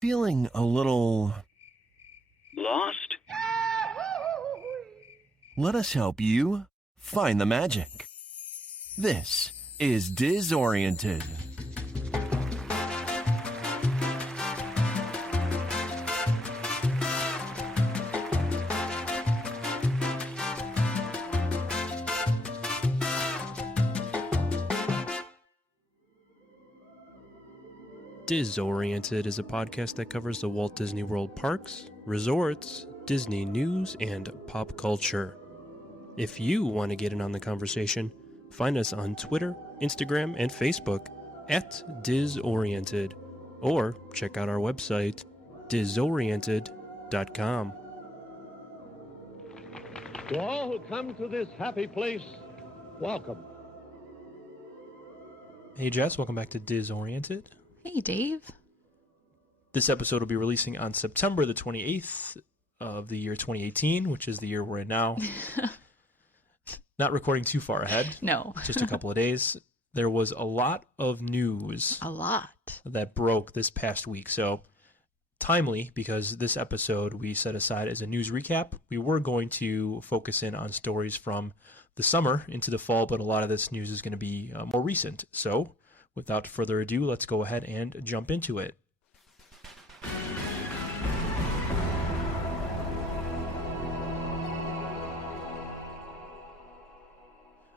Feeling a little Lost? Let us help you find the magic. This is Dizzoriented. Dizzoriented is a podcast that covers the Walt Disney World parks, resorts, Disney news, and pop culture. If you want to get in on the conversation, find us on Twitter, Instagram, and Facebook at Dizzoriented, or check out our website, Dizzoriented.com. To all who come to this happy place, welcome. Hey Jess, welcome back to Dizzoriented. Hey, Dave. This episode will be releasing on September the 28th of the year 2018, which is the year we're in now. Not recording too far ahead. No. Just a couple of days. There was a lot of news. A lot. That broke this past week. So timely, because this episode we set aside as a news recap. We were going to focus in on stories from the summer into the fall, but a lot of this news is going to be more recent. So without further ado, let's go ahead and jump into it.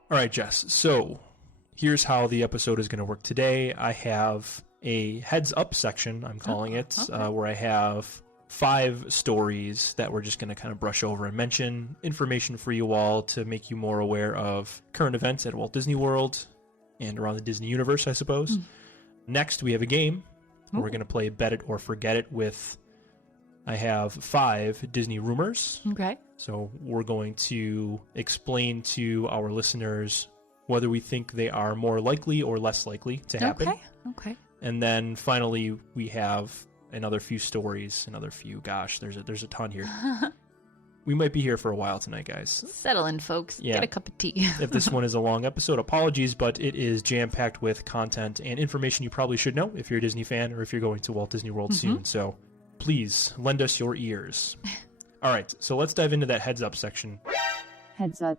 All right, Jess. So here's how the episode is going to work today. I have a heads up section, I'm calling it, okay. Where I have 5 stories that we're just going to kind of brush over and mention information for you all to make you more aware of current events at Walt Disney World and around the Disney universe, I suppose. Next, we have a game. We're going to play Bet It or Forget It with, I have 5 Disney rumors. Okay. So we're going to explain to our listeners whether we think they are more likely or less likely to happen. Okay. And then finally, we have another few stories, gosh, there's a ton here. We might be here for a while tonight, guys. Settle in, folks. Yeah. Get a cup of tea. If this one is a long episode, apologies, but it is jam-packed with content and information you probably should know if you're a Disney fan or if you're going to Walt Disney World soon. So please lend us your ears. All right, so let's dive into that heads up section. Heads up.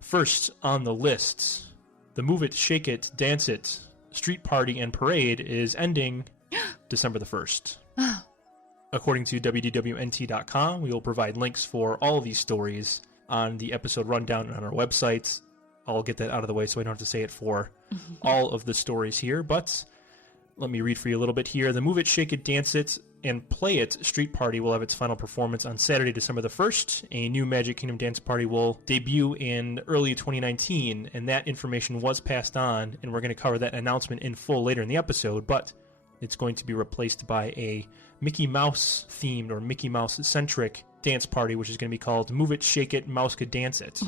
First on the list, the Move It, Shake It, Dance It Street Party and Parade is ending December the 1st. According to WDWNT.com, we will provide links for all of these stories on the episode rundown on our website. I'll get that out of the way so I don't have to say it for all of the stories here, but let me read for you a little bit here. The Move It, Shake It, Dance It, and Play It Street Party will have its final performance on Saturday, December the 1st. A new Magic Kingdom dance party will debut in early 2019, and that information was passed on, and we're going to cover that announcement in full later in the episode, but it's going to be replaced by a Mickey Mouse themed or Mickey Mouse centric dance party, which is going to be called Move It, Shake It, Mouse Could Dance It.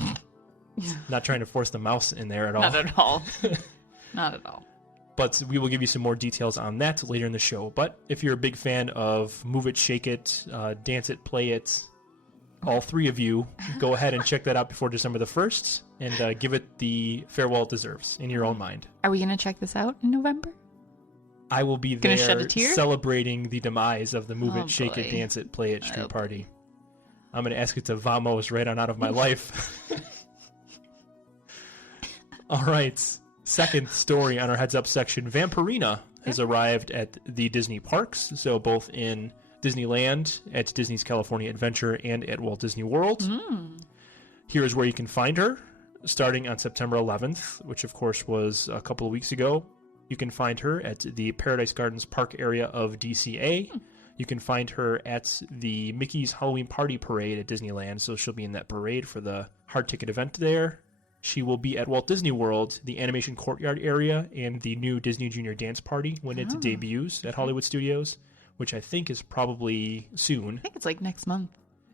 Not trying to force the mouse in there at all. Not at all. Not at all. But we will give you some more details on that later in the show. But if you're a big fan of Move It, Shake It, Dance It, Play It, all 3 of you, go ahead and check that out before December the 1st and give it the farewell it deserves in your own mind. Are we going to check this out in November? I will be Gonna there shed a tear? celebrating the demise of the Move Oh, It, Shake boy. It, Dance It, Play It street Oh, party. I'm going to ask it to vamos right on out of my life. All right. Second story on our heads up section. Vampirina has arrived at the Disney parks, so both in Disneyland, at Disney's California Adventure, and at Walt Disney World. Here is where you can find her, starting on September 11th, which of course was a couple of weeks ago. You can find her at the Paradise Gardens Park area of DCA. You can find her at the Mickey's Halloween Party Parade at Disneyland, so she'll be in that parade for the hard ticket event there. She will be at Walt Disney World, the Animation Courtyard area, and the new Disney Junior Dance Party when it debuts at Hollywood Studios, which I think is probably soon. I think it's like next month.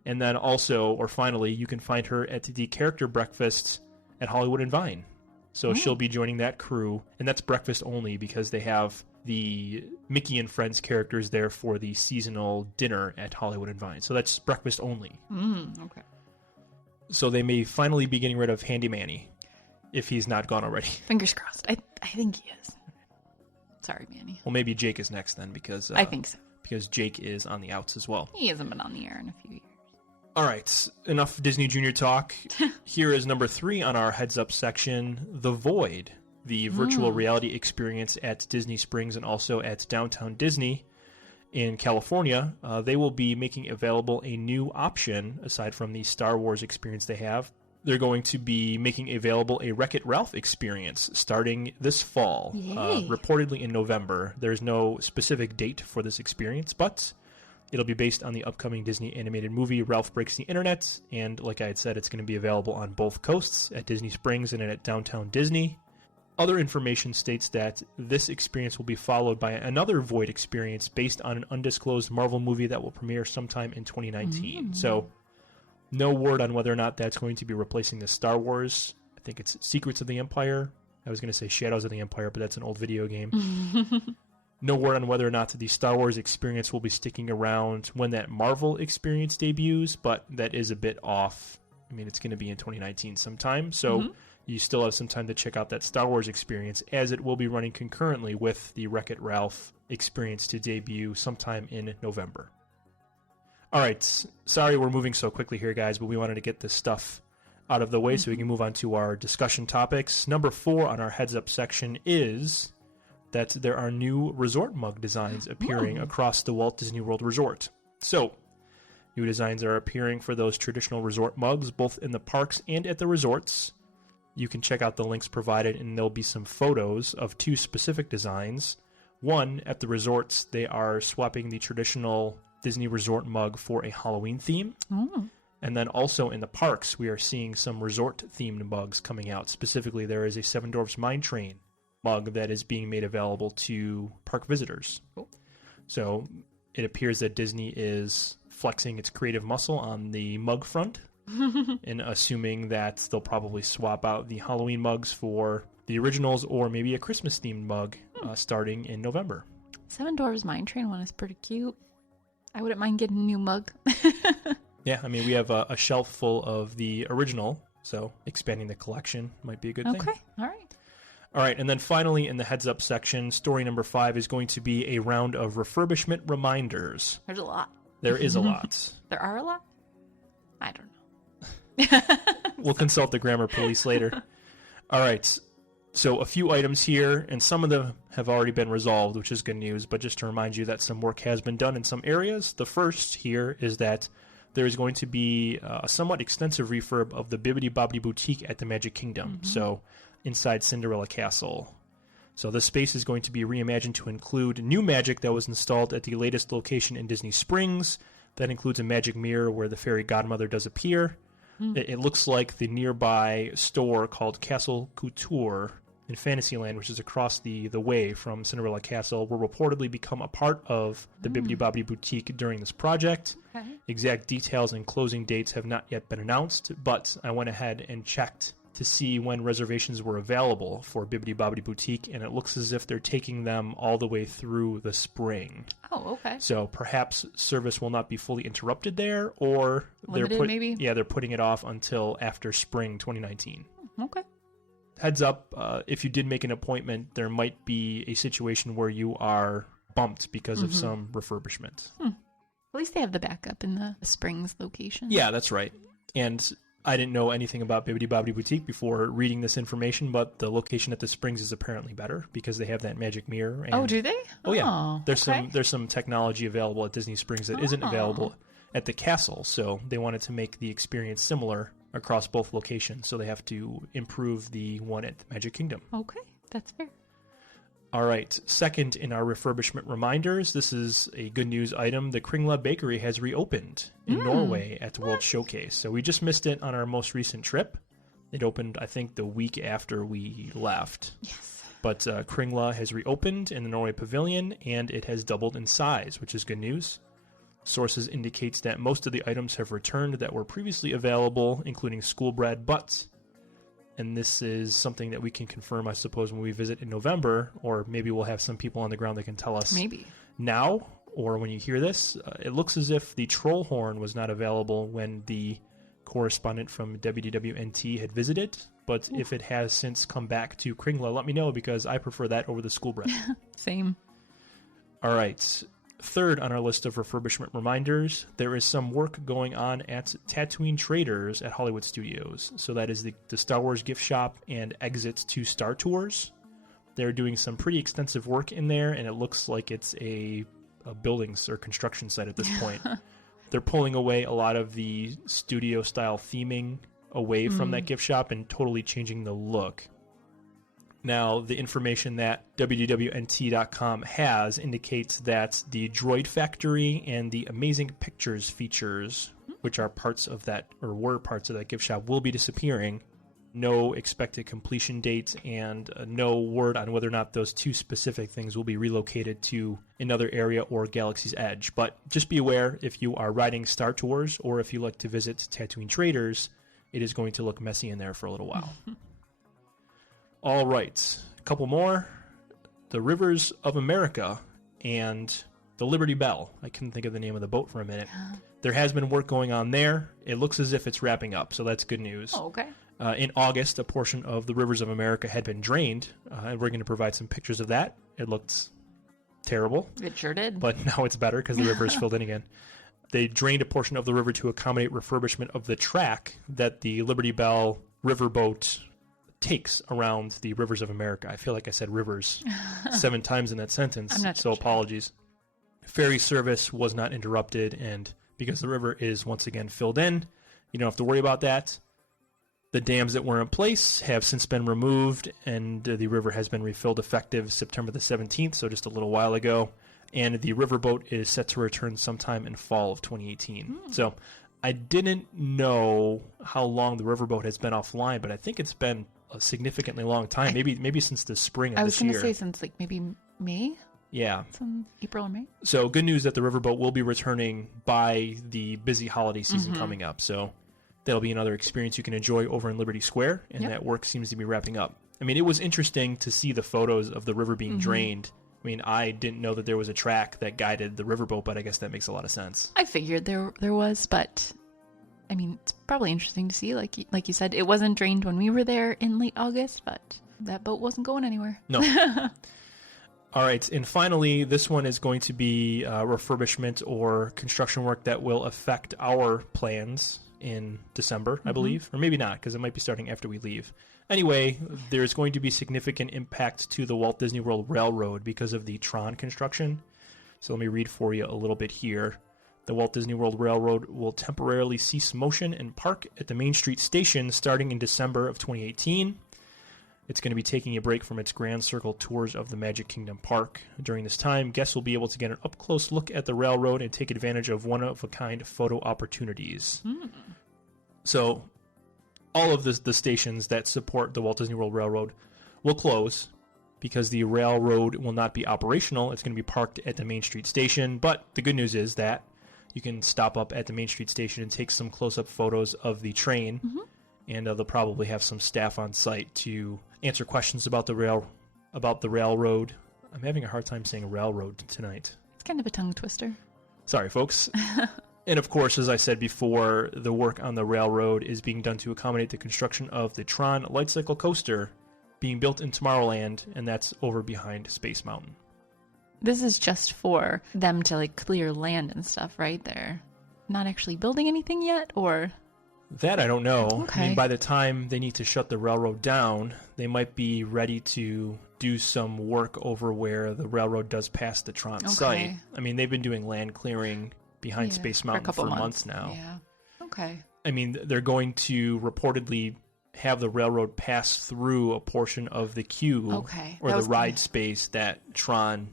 And then also, or finally, you can find her at the Character Breakfast at Hollywood and Vine. So she'll be joining that crew, and that's breakfast only because they have the Mickey and Friends characters there for the seasonal dinner at Hollywood and Vine. So that's breakfast only. Okay. So they may finally be getting rid of Handy Manny. if he's not gone already. Fingers crossed. I think he is. Sorry, Manny. Well, maybe Jake is next then, because I think so. Because Jake is on the outs as well. He hasn't been on the air in a few years. All right, enough Disney Junior talk. Here is number 3 on our heads up section, The Void, the virtual reality experience at Disney Springs and also at Downtown Disney in California. They will be making available a new option aside from the Star Wars experience they have. They're going to be making available a Wreck-It Ralph experience starting this fall, reportedly in November. There's no specific date for this experience, but it'll be based on the upcoming Disney animated movie Ralph Breaks the Internet, and like I had said, it's going to be available on both coasts, at Disney Springs and at Downtown Disney. Other information states that this experience will be followed by another Void experience based on an undisclosed Marvel movie that will premiere sometime in 2019. So, no word on whether or not that's going to be replacing the Star Wars. I think it's Secrets of the Empire. I was going to say Shadows of the Empire, but that's an old video game. No word on whether or not the Star Wars experience will be sticking around when that Marvel experience debuts, but that is a bit off. I mean, it's going to be in 2019 sometime, so you still have some time to check out that Star Wars experience, as it will be running concurrently with the Wreck-It Ralph experience to debut sometime in November. All right, sorry we're moving so quickly here, guys, but we wanted to get this stuff out of the way so we can move on to our discussion topics. Number 4 on our heads-up section is that there are new resort mug designs appearing across the Walt Disney World Resort. So, new designs are appearing for those traditional resort mugs, both in the parks and at the resorts. You can check out the links provided, and there'll be some photos of 2 specific designs. One, at the resorts, they are swapping the traditional Disney resort mug for a Halloween theme. And then also in the parks, we are seeing some resort-themed mugs coming out. Specifically, there is a Seven Dwarfs Mine Train mug that is being made available to park visitors. Cool. So it appears that Disney is flexing its creative muscle on the mug front and assuming that they'll probably swap out the Halloween mugs for the originals or maybe a Christmas-themed mug starting in November. Seven Dwarfs Mine Train one is pretty cute. I wouldn't mind getting a new mug. Yeah, I mean, we have a shelf full of the original, so expanding the collection might be a good thing. Okay, all right. All right, and then finally in the heads-up section, story number 5 is going to be a round of refurbishment reminders. There's a lot. There is a lot. There are a lot? I don't know. We'll consult the grammar police later. All right, so a few items here, and some of them have already been resolved, which is good news, but just to remind you that some work has been done in some areas. The first here is that there is going to be a somewhat extensive refurb of the Bibbidi Bobbidi Boutique at the Magic Kingdom, so inside Cinderella Castle. So this space is going to be reimagined to include new magic that was installed at the latest location in Disney Springs. That includes a magic mirror where the fairy godmother does appear. It looks like the nearby store called Castle Couture in Fantasyland, which is across the way from Cinderella Castle, will reportedly become a part of the Bibbidi Bobbidi Boutique during this project. Okay. Exact details and closing dates have not yet been announced, but I went ahead and checked to see when reservations were available for Bibbidi Bobbidi Boutique, and it looks as if they're taking them all the way through the spring. Oh, okay. So perhaps service will not be fully interrupted there, or Limited, maybe? they're putting it off until after spring 2019. Okay. Heads up, if you did make an appointment, there might be a situation where you are bumped because of some refurbishment. At least they have the backup in the Springs location. Yeah, that's right. And I didn't know anything about Bibbidi Bobbidi Boutique before reading this information, but the location at the Springs is apparently better because they have that magic mirror. And, Oh, do they? Oh, yeah. There's okay. some technology available at Disney Springs that isn't available at the castle, so they wanted to make the experience similar across both locations, so they have to improve the one at the Magic Kingdom. Okay, that's fair. All right, second in our refurbishment reminders, this is a good news item. The Kringla Bakery has reopened in Norway at the World Showcase. So we just missed it on our most recent trip. It opened, I think, the week after we left. Yes. But Kringla has reopened in the Norway Pavilion, and it has doubled in size, which is good news. Sources indicates that most of the items have returned that were previously available, including school bread, but, and this is something that we can confirm, I suppose, when we visit in November, or maybe we'll have some people on the ground that can tell us Maybe. now, or when you hear this, it looks as if the troll horn was not available when the correspondent from WDWNT had visited. but if it has since come back to Kringla, let me know because I prefer that over the school bread. Same. All right. Third on our list of refurbishment reminders, there is some work going on at Tatooine Traders at Hollywood Studios. So that is the Star Wars gift shop and exits to Star Tours. They're doing some pretty extensive work in there, and it looks like it's a buildings or construction site at this point. They're pulling away a lot of the studio-style theming away from that gift shop and totally changing the look. Now, the information that WDWNT.com has indicates that the Droid Factory and the Amazing Pictures features, which are parts of that, or were parts of that gift shop, will be disappearing. No expected completion date and no word on whether or not those two specific things will be relocated to another area or Galaxy's Edge. But just be aware, if you are riding Star Tours or if you like to visit Tatooine Traders, it is going to look messy in there for a little while. All right, a couple more. The Rivers of America and the Liberty Belle. I couldn't think of the name of the boat for a minute. There has been work going on there. It looks as if it's wrapping up, so that's good news. Oh, okay. In August, a portion of the Rivers of America had been drained, and we're going to provide some pictures of that. It looked terrible. It sure did. But now it's better because the river is filled in again. They drained a portion of the river to accommodate refurbishment of the track that the Liberty Belle riverboat takes around the Rivers of America. I feel like I said rivers 7 times in that sentence, I'm not so sure. apologies. Ferry service was not interrupted, and because the river is once again filled in, you don't have to worry about that. The dams that were in place have since been removed, and the river has been refilled effective September the 17th, so just a little while ago. And the riverboat is set to return sometime in fall of 2018. So I didn't know how long the riverboat has been offline, but I think it's been a significantly long time, maybe since the spring of this year. I was going to say since like maybe May? Yeah. Some April or May? So good news that the riverboat will be returning by the busy holiday season coming up. So that'll be another experience you can enjoy over in Liberty Square, and that work seems to be wrapping up. I mean, it was interesting to see the photos of the river being drained. I mean, I didn't know that there was a track that guided the riverboat, but I guess that makes a lot of sense. I figured there was, but I mean, it's probably interesting to see. Like you said, it wasn't drained when we were there in late August, but that boat wasn't going anywhere. No. All right, and finally, this one is going to be refurbishment or construction work that will affect our plans in December, I believe. Or maybe not, because it might be starting after we leave. Anyway, there's going to be significant impact to the Walt Disney World Railroad because of the Tron construction. So let me read for you a little bit here. The Walt Disney World Railroad will temporarily cease motion and park at the Main Street station starting in December of 2018. It's going to be taking a break from its Grand Circle tours of the Magic Kingdom Park. During this time, guests will be able to get an up-close look at the railroad and take advantage of one-of-a-kind photo opportunities. So all of the stations that support the Walt Disney World Railroad will close because the railroad will not be operational. It's going to be parked at the Main Street station. But the good news is that you can stop up at the Main Street station and take some close-up photos of the train. And they'll probably have some staff on site to answer questions about the railroad. I'm having a hard time saying railroad tonight. It's kind of a tongue twister. Sorry, folks. And of course, as I said before, the work on the railroad is being done to accommodate the construction of the Tron Light Cycle Coaster being built in Tomorrowland, and that's over behind Space Mountain. This is just for them to like clear land and stuff, right? They're not actually building anything yet, or... That I don't know. Okay. I mean, by the time they need to shut the railroad down, they might be ready to do some work over where the railroad does pass the Tron site. I mean, they've been doing land clearing behind Space Mountain for months now. Yeah. Okay. I mean, they're going to reportedly have the railroad pass through a portion of the queue or the ride space that Tron,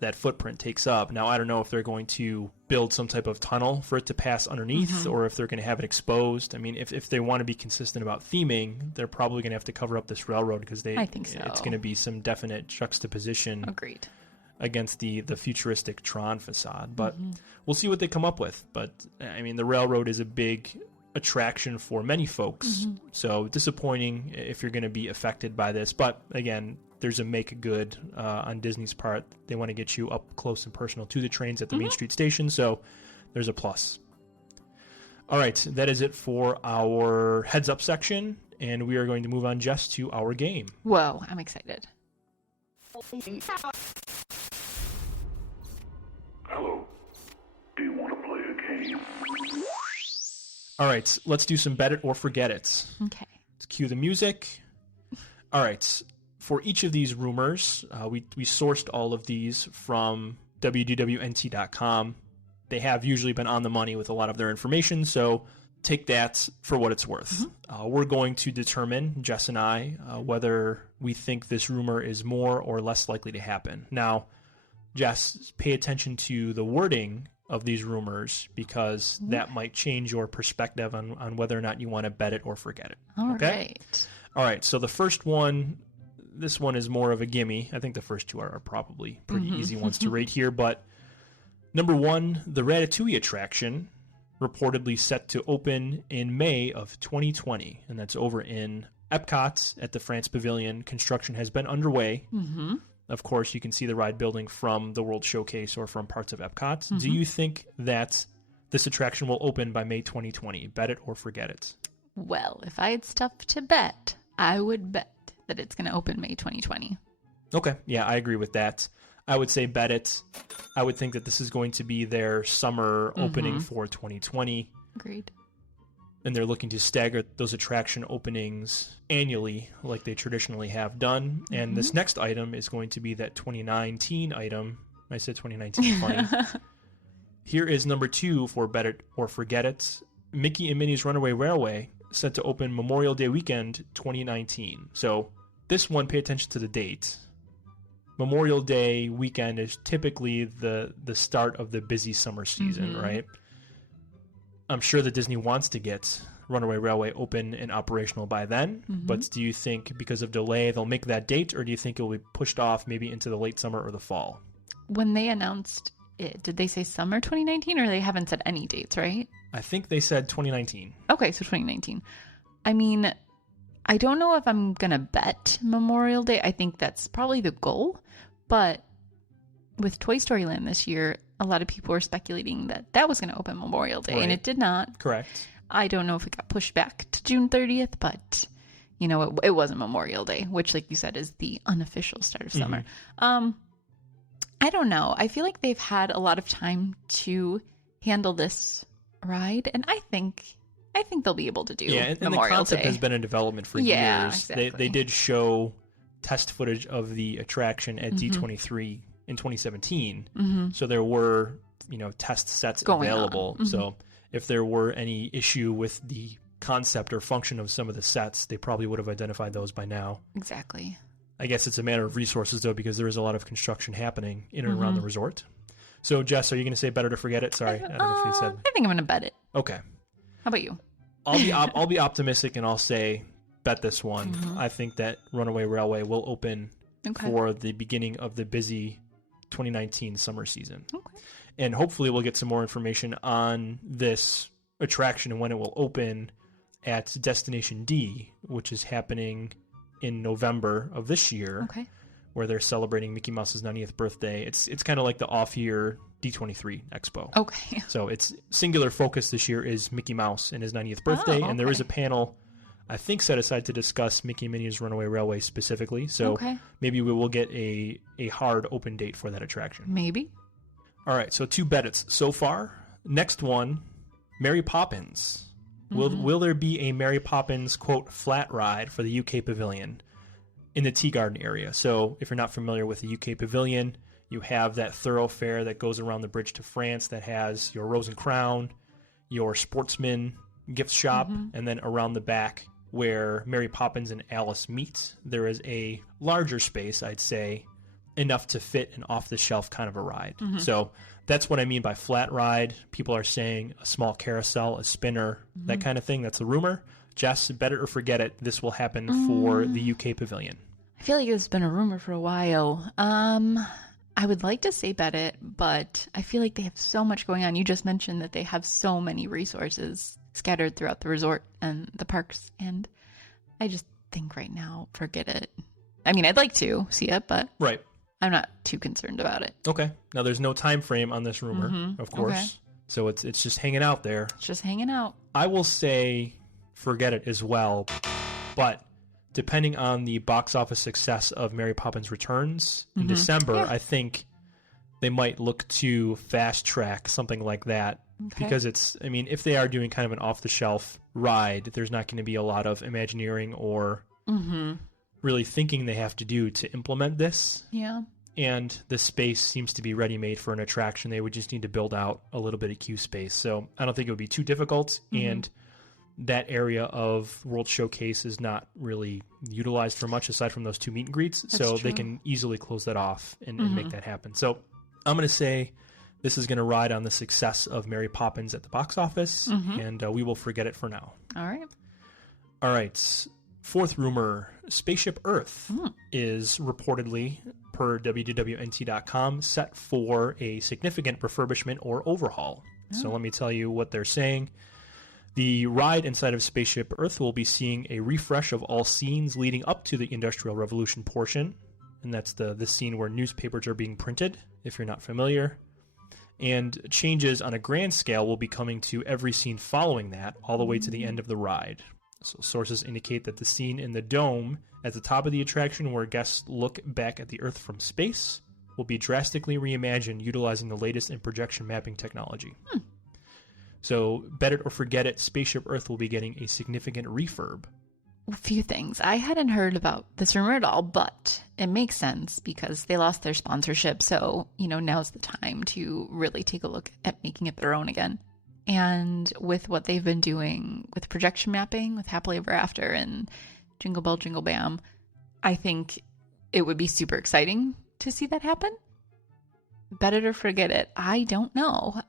that footprint takes up. Now, I don't know if they're going to build some type of tunnel for it to pass underneath or if they're going to have it exposed. I mean, if they want to be consistent about theming, they're probably going to have to cover up this railroad because I think so. It's going to be some definite juxtaposition against the futuristic Tron facade. But we'll see what they come up with. But, I mean, the railroad is a big attraction for many folks. So disappointing if you're going to be affected by this. But, again, there's a make good on Disney's part. They want to get you up close and personal to the trains at the Main Street station, so there's a plus. All right, that is it for our heads up section. and we are going to move on just to our game. Whoa, I'm excited. Hello. Do you want to play a game? All right, let's do some Bet It or Forget It. Okay. Let's cue the music. All right, for each of these rumors, we sourced all of these from www.nt.com. They have usually been on the money with a lot of their information, so take that for what it's worth. We're going to determine, Jess and I, whether we think this rumor is more or less likely to happen. Now, Jess, pay attention to the wording of these rumors because that might change your perspective on whether or not you want to bet it or forget it. All okay? right. All right, so the first one, this one is more of a gimme. I think the first two are probably pretty easy ones to rate here, but number one, the Ratatouille attraction, reportedly set to open in May of 2020, and that's over in Epcot at the France Pavilion. Construction has been underway. Of course, you can see the ride building from the World Showcase or from parts of Epcot. Do you think that this attraction will open by May 2020? Bet it or forget it? Well, if I had stuff to bet, I would bet that it's going to open May 2020. Okay, yeah, I agree with that. I would say bet it. I would think that this is going to be their summer opening for 2020. Agreed. And they're looking to stagger those attraction openings annually like they traditionally have done. And this next item is going to be that 2019 item. I said 2019, funny. Here is number two for Bet It or Forget It. Mickey and Minnie's Runaway Railway set to open Memorial Day weekend 2019. So this one, pay attention to the date. Memorial Day weekend is typically the start of the busy summer season, right? I'm sure that Disney wants to get Runaway Railway open and operational by then, but do you think because of delay they'll make that date, or do you think it will be pushed off maybe into the late summer or the fall? When they announced it, did they say summer 2019, or they haven't said any dates, right? I think they said 2019. Okay, so 2019. I mean, I don't know if I'm going to bet Memorial Day. I think that's probably the goal, but with Toy Story Land this year, a lot of people were speculating that that was going to open Memorial Day, and it did not. Correct. I don't know if it got pushed back to June 30th, but, you know, it wasn't Memorial Day, which, like you said, is the unofficial start of summer. I don't know. I feel like they've had a lot of time to handle this ride, and I think they'll be able to do and Memorial the concept Day. has been in development for years. Exactly. They did show test footage of the attraction at D23 in 2017. So there were, test sets available. So if there were any issue with the concept or function of some of the sets, they probably would have identified those by now. Exactly. I guess it's a matter of resources, though, because there is a lot of construction happening in and around the resort. So, Jess, are you going to say better to forget it? Sorry, I don't know if you said. I think I'm going to bet it. Okay. How about you? I'll be optimistic and I'll say bet this one. I think that Runaway Railway will open for the beginning of the busy 2019 summer season. Okay. And hopefully we'll get some more information on this attraction and when it will open at Destination D, which is happening in November of this year, where they're celebrating Mickey Mouse's 90th birthday. It's kind of like the off-year D23 Expo. Okay. So its singular focus this year is Mickey Mouse and his 90th birthday, and there is a panel, I think, set aside to discuss Mickey and Minnie's Runaway Railway specifically. So maybe we will get a hard open date for that attraction. Maybe. All right, so 2 bet-its so far. Next one, Mary Poppins. Will there be a Mary Poppins, quote, flat ride for the UK Pavilion in the Tea Garden area? So if you're not familiar with the UK Pavilion, you have that thoroughfare that goes around the bridge to France that has your Rose and Crown, your Sportsman gift shop, and then around the back where Mary Poppins and Alice meet, there is a larger space, I'd say, enough to fit an off-the-shelf kind of a ride. So that's what I mean by flat ride. People are saying a small carousel, a spinner, that kind of thing. That's the rumor. Jess, bet it or forget it, this will happen for the UK Pavilion. I feel like it's been a rumor for a while. I would like to say bet it, but I feel like they have so much going on. You just mentioned that they have so many resources scattered throughout the resort and the parks, and I just think right now, forget it. I mean, I'd like to see it, but I'm not too concerned about it. Okay. Now, there's no time frame on this rumor, of course. Okay. So it's just hanging out there. It's just hanging out. I will say forget it as well. But depending on the box office success of Mary Poppins Returns in December, I think they might look to fast track something like that. Okay. Because if they are doing kind of an off-the-shelf ride, there's not going to be a lot of Imagineering or really thinking they have to do to implement this. Yeah. And the space seems to be ready-made for an attraction. They would just need to build out a little bit of queue space. So I don't think it would be too difficult. And that area of World Showcase is not really utilized for much aside from those 2 meet and greets. So they can easily close that off and make that happen. So I'm going to say this is going to ride on the success of Mary Poppins at the box office, and we will forget it for now. All right. All right. Fourth rumor, Spaceship Earth is reportedly, per www.nt.com, set for a significant refurbishment or overhaul. So let me tell you what they're saying. The ride inside of Spaceship Earth will be seeing a refresh of all scenes leading up to the Industrial Revolution portion. And that's the scene where newspapers are being printed, if you're not familiar. And changes on a grand scale will be coming to every scene following that, all the way to the end of the ride. So sources indicate that the scene in the dome at the top of the attraction where guests look back at the Earth from space will be drastically reimagined utilizing the latest in projection mapping technology. So, bet it or forget it, Spaceship Earth will be getting a significant refurb. A few things. I hadn't heard about this rumor at all, but it makes sense because they lost their sponsorship. So, now's the time to really take a look at making it their own again. And with what they've been doing with projection mapping, with Happily Ever After and Jingle Bell, Jingle Bam, I think it would be super exciting to see that happen. Bet it or forget it. I don't know.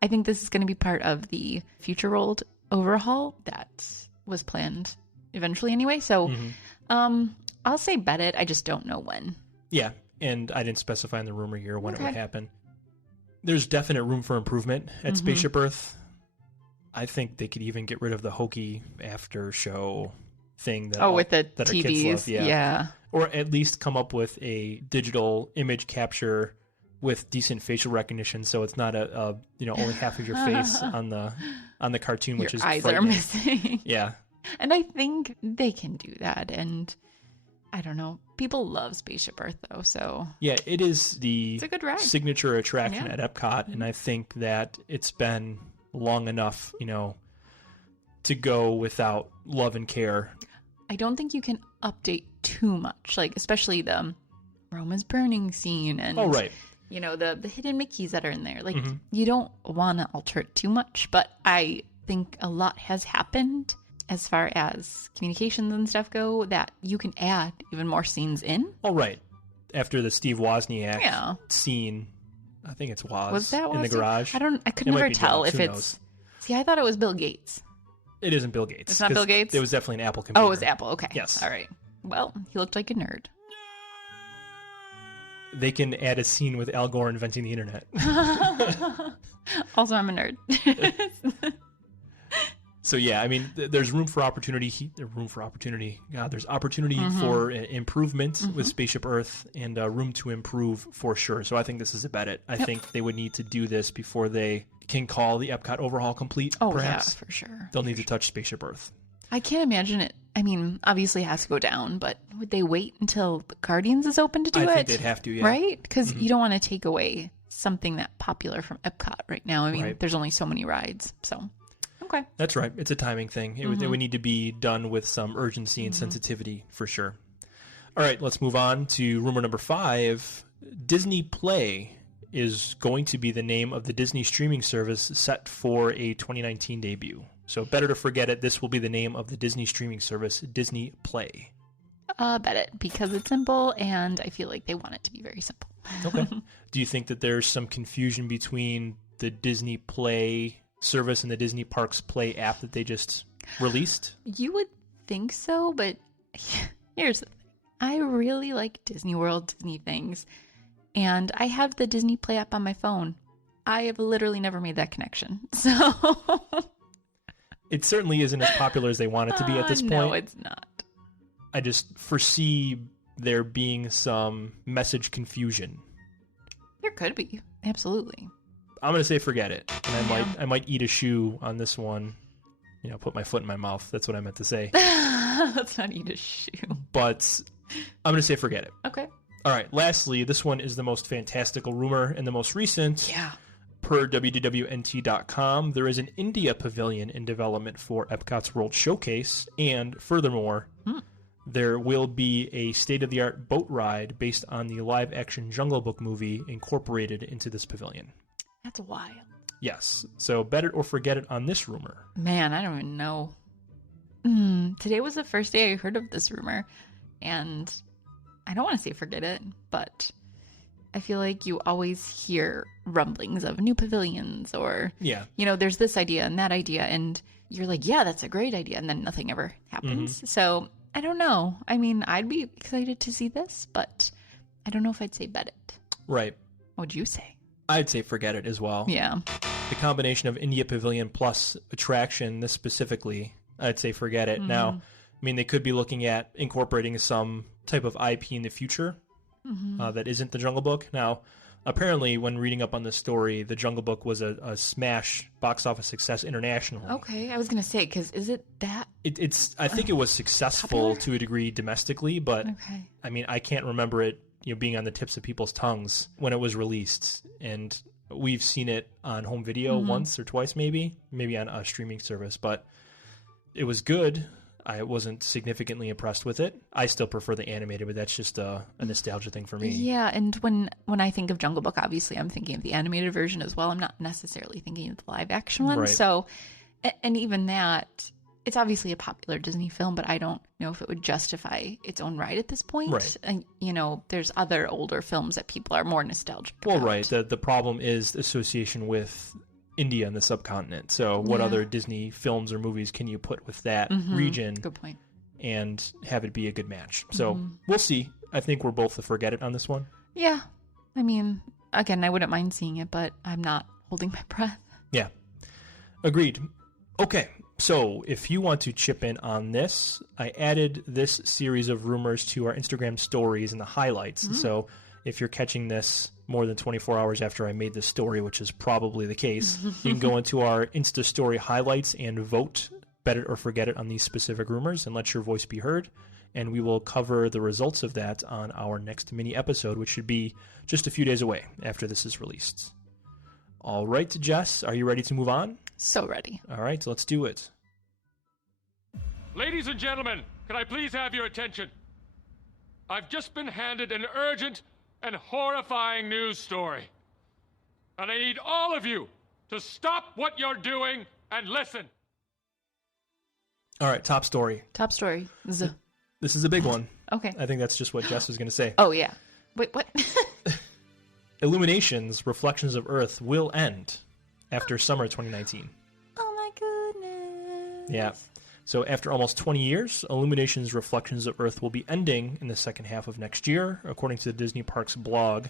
I think this is going to be part of the Future World overhaul that was planned eventually anyway. So I'll say bet it. I just don't know when. Yeah, and I didn't specify in the rumor here when it would happen. There's definite room for improvement at Spaceship Earth. I think they could even get rid of the hokey after show thing that with the that TVs. our kids love. Yeah. Or at least come up with a digital image capture with decent facial recognition, so it's not a only half of your face on the cartoon, which your is eyes frightening. are missing. Yeah. And I think they can do that. And I don't know. People love Spaceship Earth, though. So Yeah, it is it's a good ride. signature attraction at Epcot, and I think that it's been long enough, to go without love and care. I don't think you can update too much, like especially the Roma's burning scene and the hidden Mickeys that are in there. Like you don't want to alter it too much, but I think a lot has happened as far as communications and stuff go that you can add even more scenes in. Oh, right. After the Steve Wozniak scene, I think it's Was that in the garage. I could never tell if it's... knows? See, I thought it was Bill Gates. It isn't Bill Gates. It's not Bill Gates? It was definitely an Apple computer. Oh, it was Apple. Okay. Yes. All right. Well, he looked like a nerd. They can add a scene with Al Gore inventing the internet. Also, I'm a nerd. So yeah, I mean, there's room for opportunity. God, there's opportunity for improvement with Spaceship Earth, and room to improve for sure. So I think this is a bet it. I think they would need to do this before they can call the Epcot overhaul complete. Oh, perhaps. yeah, for sure. They'll need to touch Spaceship Earth. I can't imagine it. I mean, obviously it has to go down, but would they wait until Guardians is open to do it? I think they'd have to, yeah. Right? Because you don't want to take away something that popular from Epcot right now. I mean, there's only so many rides, so... Okay. That's right. It's a timing thing. It would need to be done with some urgency and sensitivity for sure. All right, let's move on to rumor number 5. Disney Play is going to be the name of the Disney streaming service set for a 2019 debut. So better to forget it. This will be the name of the Disney streaming service, Disney Play. Bet it, because it's simple, and I feel like they want it to be very simple. Okay. Do you think that there's some confusion between the Disney Play service and the Disney Parks Play app that they just released? You would think so, but here's the thing. I really like Disney World, Disney things, and I have the Disney Play app on my phone. I have literally never made that connection, so... It certainly isn't as popular as they want it to be at this point. No, it's not. I just foresee there being some message confusion. There could be. Absolutely. I'm going to say forget it. And I might eat a shoe on this one. put my foot in my mouth. That's what I meant to say. Let's not eat a shoe. But I'm going to say forget it. Okay. All right. Lastly, this one is the most fantastical rumor and the most recent. Yeah. Per www.nt.com, there is an India pavilion in development for Epcot's World Showcase. And furthermore, there will be a state-of-the-art boat ride based on the live-action Jungle Book movie incorporated into this pavilion. That's wild. Yes. So bet it or forget it on this rumor. Man, I don't even know. Today was the first day I heard of this rumor, and I don't want to say forget it, but I feel like you always hear rumblings of new pavilions or, there's this idea and that idea, and you're like, yeah, that's a great idea, and then nothing ever happens. So I don't know. I mean, I'd be excited to see this, but I don't know if I'd say bet it. Right. What would you say? I'd say forget it as well. Yeah. The combination of India Pavilion plus attraction, this specifically, I'd say forget it. Now, I mean, they could be looking at incorporating some type of IP in the future that isn't the Jungle Book. Now, apparently, when reading up on this story, the Jungle Book was a smash box office success internationally. Okay, I was going to say, because is it that? I think it was successful popular? To a degree domestically, but I mean, I can't remember it being on the tips of people's tongues when it was released. And we've seen it on home video once or twice, maybe on a streaming service, but it was good. I wasn't significantly impressed with it. I still prefer the animated, but that's just a nostalgia thing for me. Yeah, and when I think of Jungle Book, obviously I'm thinking of the animated version as well. I'm not necessarily thinking of the live action one. Right. So, and even that, it's obviously a popular Disney film, but I don't know if it would justify its own ride at this point. Right. And, there's other older films that people are more nostalgic about. Well, right. The problem is the association with India and the subcontinent. So what other Disney films or movies can you put with that region? Good point. And have it be a good match. So we'll see. I think we're both the forget it on this one. Yeah. I mean, again, I wouldn't mind seeing it, but I'm not holding my breath. Yeah. Agreed. Okay. So if you want to chip in on this, I added this series of rumors to our Instagram stories and the highlights. So if you're catching this more than 24 hours after I made this story, which is probably the case, you can go into our Insta story highlights and vote, bet it or forget it on these specific rumors and let your voice be heard. And we will cover the results of that on our next mini episode, which should be just a few days away after this is released. All right, Jess, are you ready to move on? So ready. All right, let's do it. Ladies and gentlemen, can I please have your attention? I've just been handed an urgent and horrifying news story. And I need all of you to stop what you're doing and listen. All right, top story. Top story. This is a big one. Okay. I think that's just what Jess was going to say. Oh, yeah. Wait, what? Illuminations, Reflections of Earth will end after summer 2019. Oh, my goodness. Yeah. So after almost 20 years, Illuminations Reflections of Earth will be ending in the second half of next year, according to the Disney Parks blog.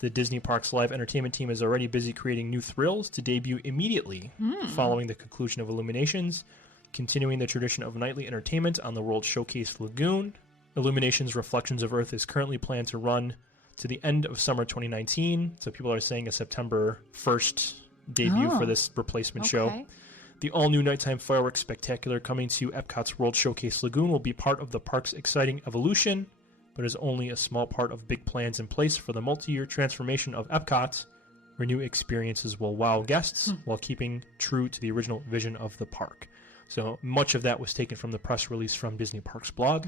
The Disney Parks live entertainment team is already busy creating new thrills to debut immediately following the conclusion of Illuminations, continuing the tradition of nightly entertainment on the World Showcase Lagoon. Illuminations Reflections of Earth is currently planned to run to the end of summer 2019, so people are saying a September 1st debut for this replacement show. The all-new nighttime fireworks spectacular coming to Epcot's World Showcase Lagoon will be part of the park's exciting evolution, but is only a small part of big plans in place for the multi-year transformation of Epcot, where new experiences will wow guests while keeping true to the original vision of the park. So much of that was taken from the press release from Disney Parks blog.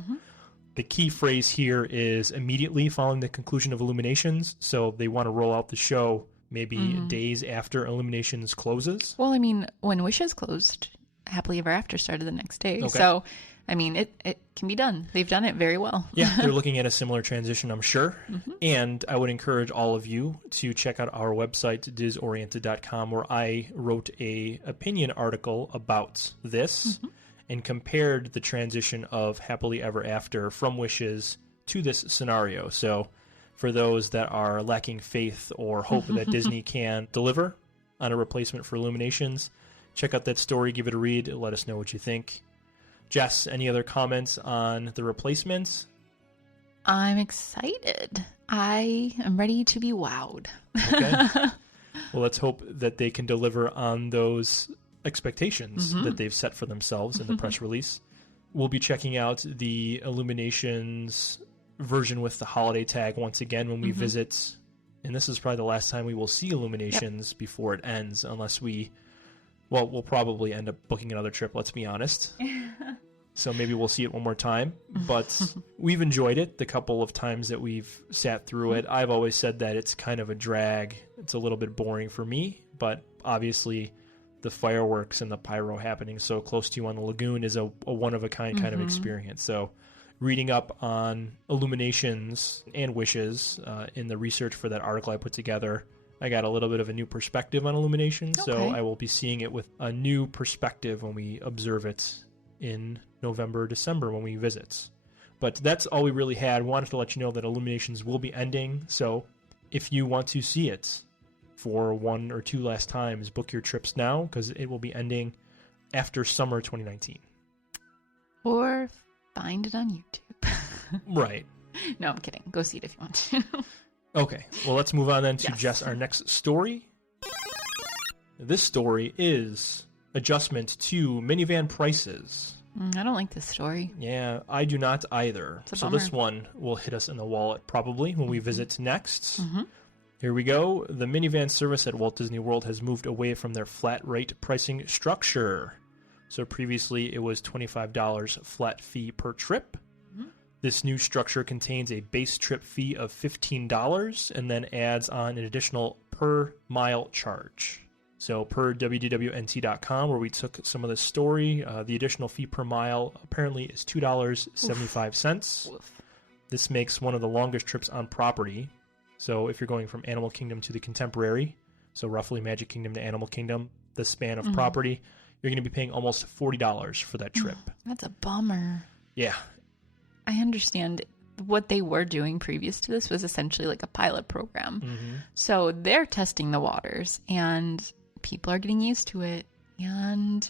The key phrase here is immediately following the conclusion of Illuminations, so they want to roll out the show maybe days after Illuminations closes. Well, I mean, when Wishes closed, Happily Ever After started the next day. Okay. So, I mean, it can be done. They've done it very well. Yeah, they're looking at a similar transition, I'm sure. And I would encourage all of you to check out our website, Dizzoriented.com, where I wrote a opinion article about this and compared the transition of Happily Ever After from Wishes to this scenario. So for those that are lacking faith or hope that Disney can deliver on a replacement for Illuminations, check out that story, give it a read, let us know what you think. Jess, any other comments on the replacements? I'm excited. I am ready to be wowed. Okay. Well, let's hope that they can deliver on those expectations that they've set for themselves in the press release. We'll be checking out the Illuminations version with the holiday tag once again when we visit. And this is probably the last time we will see Illuminations before it ends, unless we'll probably end up booking another trip, let's be honest. So maybe we'll see it one more time. But we've enjoyed it the couple of times that we've sat through it. I've always said that it's kind of a drag. It's a little bit boring for me, but obviously the fireworks and the pyro happening so close to you on the lagoon is a one-of-a-kind kind of experience. So reading up on Illuminations and Wishes in the research for that article I put together, I got a little bit of a new perspective on Illuminations. Okay. So I will be seeing it with a new perspective when we observe it in November, December when we visit. But that's all we really had. Wanted to let you know that Illuminations will be ending. So if you want to see it for one or two last times, book your trips now because it will be ending after summer 2019. Or find it on YouTube. Right. No, I'm kidding. Go see it if you want to. Okay. Well, let's move on then to Yes. Jess, our next story. This story is adjustment to minivan prices. I don't like this story. Yeah, I do not either. It's a So bummer. this one will hit us in the wallet probably when we visit next. Here we go. The minivan service at Walt Disney World has moved away from their flat rate pricing structure. So previously it was $25 flat fee per trip. This new structure contains a base trip fee of $15 and then adds on an additional per mile charge. So per WDWNT.com, where we took some of this story, the additional fee per mile apparently is $2.75. This makes one of the longest trips on property. So if you're going from Animal Kingdom to the Contemporary, so roughly Magic Kingdom to Animal Kingdom, the span of property, you're going to be paying almost $40 for that trip. That's a bummer. Yeah. I understand what they were doing previous to this was essentially like a pilot program. So they're testing the waters and people are getting used to it. And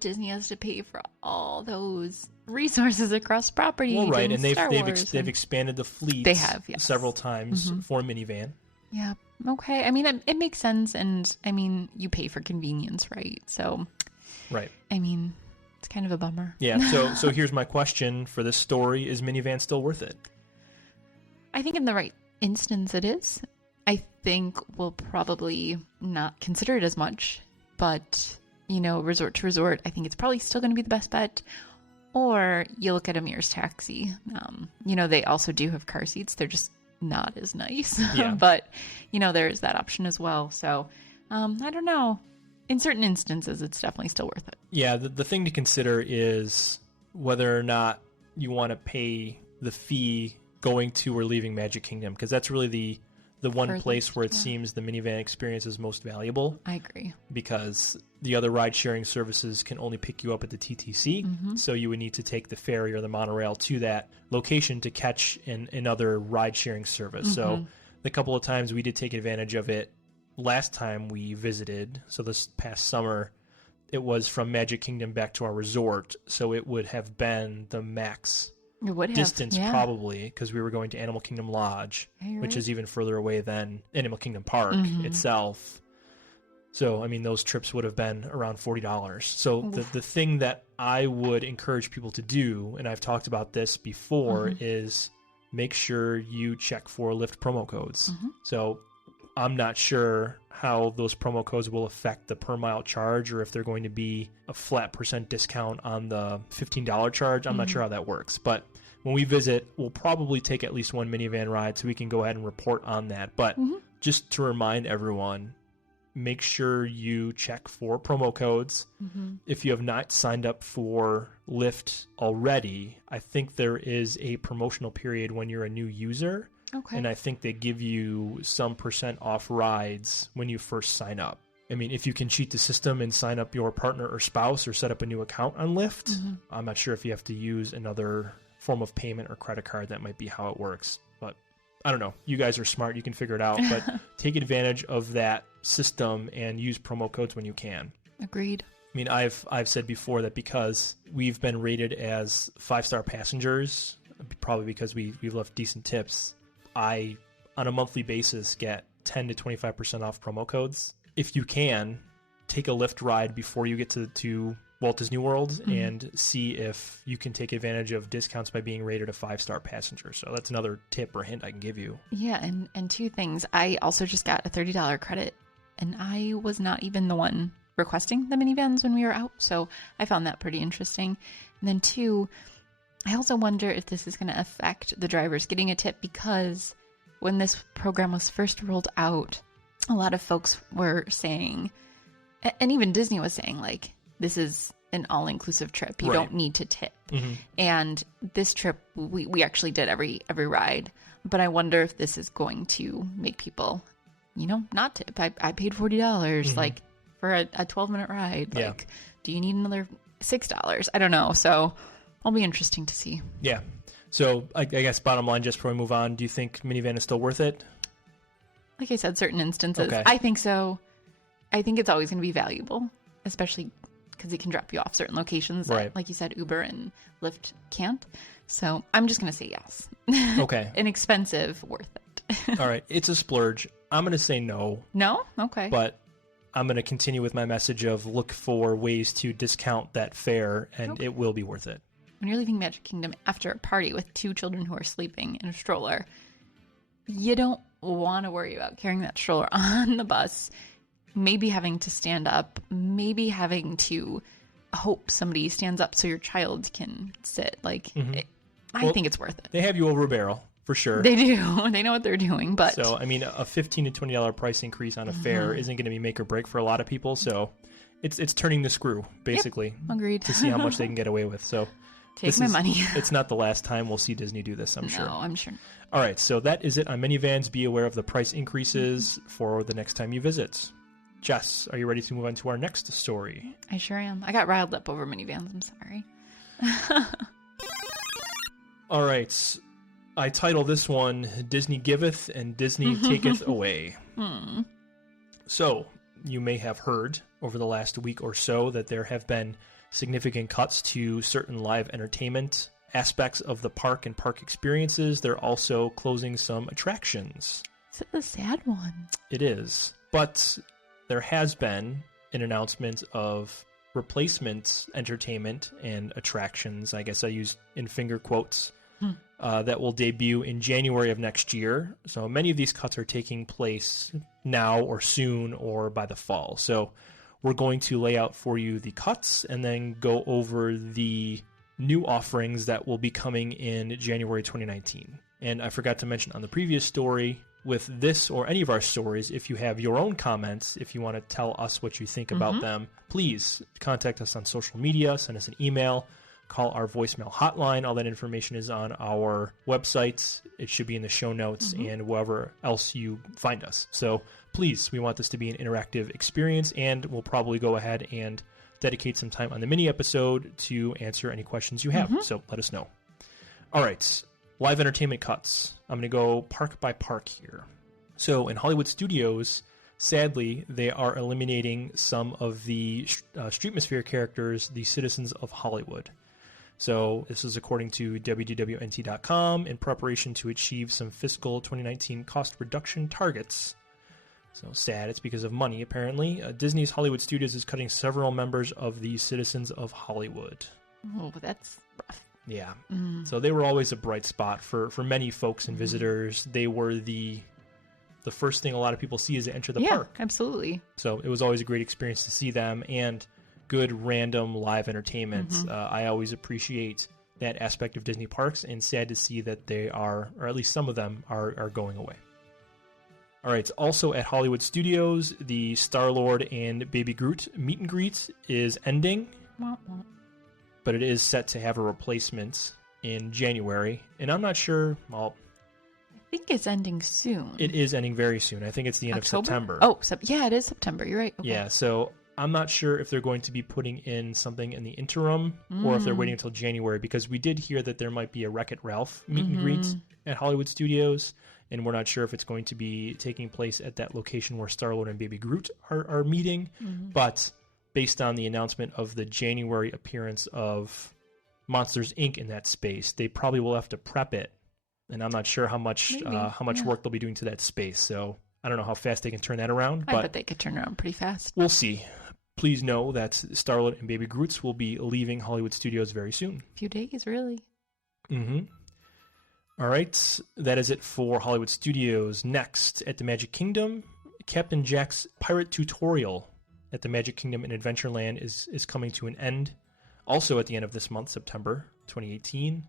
Disney has to pay for all those resources across property. Well, right, and they've expanded the fleet They have, yes. several times for minivan. Yeah. Okay. I mean, it makes sense. And I mean, you pay for convenience, right? So, Right. I mean, it's kind of a bummer. Yeah, so here's my question for this story. Is minivan still worth it? I think in the right instance it is. I think we'll probably not consider it as much, but, you know, resort to resort, I think it's probably still going to be the best bet. Or you look at Amir's Taxi. You know, they also do have car seats. They're just not as nice. Yeah. But, you know, there is that option as well. So, I don't know. In certain instances, it's definitely still worth it. Yeah, the thing to consider is whether or not you want to pay the fee going to or leaving Magic Kingdom, because that's really the one Furthest, place where it yeah. seems the minivan experience is most valuable, I agree. because the other ride-sharing services can only pick you up at the TTC, so you would need to take the ferry or the monorail to that location to catch another ride-sharing service. So the couple of times we did take advantage of it last time we visited, so this past summer, it was from Magic Kingdom back to our resort, so it would have been the max It would have. distance yeah. probably, because we were going to Animal Kingdom Lodge, Yeah, you're which right. is even further away than Animal Kingdom Park itself. So, I mean, those trips would have been around $40. So the thing that I would encourage people to do, and I've talked about this before, is make sure you check for Lyft promo codes. So I'm not sure how those promo codes will affect the per mile charge, or if they're going to be a flat % discount on the $15 charge. I'm not sure how that works. But when we visit, we'll probably take at least one minivan ride so we can go ahead and report on that. But just to remind everyone, make sure you check for promo codes. If you have not signed up for Lyft already, I think there is a promotional period when you're a new user. Okay. And I think they give you some % off rides when you first sign up. I mean, if you can cheat the system and sign up your partner or spouse or set up a new account on Lyft, I'm not sure if you have to use another form of payment or credit card. That might be how it works. But I don't know. You guys are smart. You can figure it out. But take advantage of that system and use promo codes when you can. Agreed. I mean, I've said before that because we've been rated as 5-star passengers, probably because we've left decent tips, I, on a monthly basis, get 10 to 25% off promo codes. If you can, take a lift ride before you get to Walt Disney World and see if you can take advantage of discounts by being rated a 5-star passenger. So that's another tip or hint I can give you. Yeah, and two things. I also just got a $30 credit, and I was not even the one requesting the minivans when we were out, so I found that pretty interesting. And then two, I also wonder if this is going to affect the drivers getting a tip, because when this program was first rolled out, a lot of folks were saying, and even Disney was saying, like, this is an all-inclusive trip. You don't need to tip. And this trip, we actually did every ride. But I wonder if this is going to make people, not tip. I paid $40, like, for a 12-minute ride. Like, do you need another $6? I don't know. So it'll be interesting to see. Yeah. So I guess bottom line, just before we move on, do you think minivan is still worth it? Like I said, certain instances. Okay. I think so. I think it's always going to be valuable, especially because it can drop you off certain locations that, like you said, Uber and Lyft can't. So I'm just going to say yes. Okay. Inexpensive, worth it. All right. It's a splurge. I'm going to say no. No? Okay. But I'm going to continue with my message of look for ways to discount that fare, and it will be worth it. When you're leaving Magic Kingdom after a party with 2 children who are sleeping in a stroller, you don't want to worry about carrying that stroller on the bus. Maybe having to stand up, maybe having to hope somebody stands up so your child can sit. Like, I think it's worth it. They have you over a barrel, for sure. They do. They know what they're doing. But so, I mean, a $15 to $20 price increase on a fare isn't going to be make or break for a lot of people. So it's turning the screw, basically. Yep, agreed. To see how much they can get away with. So take my money. It's not the last time we'll see Disney do this, I'm sure. No, I'm sure. All right, so that is it on minivans. Be aware of the price increases for the next time you visit. Jess, are you ready to move on to our next story? I sure am. I got riled up over minivans. I'm sorry. All right. I title this one, Disney Giveth and Disney Taketh Away. So, you may have heard over the last week or so that there have been significant cuts to certain live entertainment aspects of the park and park experiences. They're also closing some attractions. It's a sad one. It is. But there has been an announcement of replacement entertainment and attractions, I guess I use in finger quotes, that will debut in January of next year. So many of these cuts are taking place now or soon or by the fall. So we're going to lay out for you the cuts and then go over the new offerings that will be coming in January 2019. And I forgot to mention on the previous story, with this or any of our stories, if you have your own comments, if you want to tell us what you think about them, please contact us on social media, send us an email, call our voicemail hotline. All that information is on our website. It should be in the show notes and wherever else you find us. So please, we want this to be an interactive experience, and we'll probably go ahead and dedicate some time on the mini episode to answer any questions you have. So let us know. All right. Live entertainment cuts. I'm going to go park by park here. So in Hollywood Studios, sadly, they are eliminating some of the Streetmosphere characters, the citizens of Hollywood. So this is according to WDWNT.com in preparation to achieve some fiscal 2019 cost reduction targets. So sad, it's because of money, apparently. Disney's Hollywood Studios is cutting several members of the citizens of Hollywood. Oh, that's rough. Yeah. So they were always a bright spot for many folks and visitors. They were the first thing a lot of people see as they enter the park. Yeah, absolutely. So it was always a great experience to see them and good random live entertainment. I always appreciate that aspect of Disney parks, and sad to see that they are, or at least some of them, are going away. All right, also at Hollywood Studios, the Star-Lord and Baby Groot meet and greet is ending. But it is set to have a replacement in January. And I'm not sure, well, I think it's ending soon. It is ending very soon. I think it's the end of September. Oh, yeah, it is September. You're right. Okay. Yeah, so I'm not sure if they're going to be putting in something in the interim or if they're waiting until January, because we did hear that there might be a Wreck-It Ralph meet and greet at Hollywood Studios, and we're not sure if it's going to be taking place at that location where Star-Lord and Baby Groot are meeting, but based on the announcement of the January appearance of Monsters, Inc. in that space, they probably will have to prep it. And I'm not sure how much work they'll be doing to that space. So I don't know how fast they can turn that around. I bet they could turn around pretty fast. We'll see. Please know that Starlet and Baby Groots will be leaving Hollywood Studios very soon. A few days, really. Mm-hmm. All right, that is it for Hollywood Studios. Next, at the Magic Kingdom, Captain Jack's Pirate Tutorial at the Magic Kingdom in Adventureland is coming to an end. Also at the end of this month, September 2018.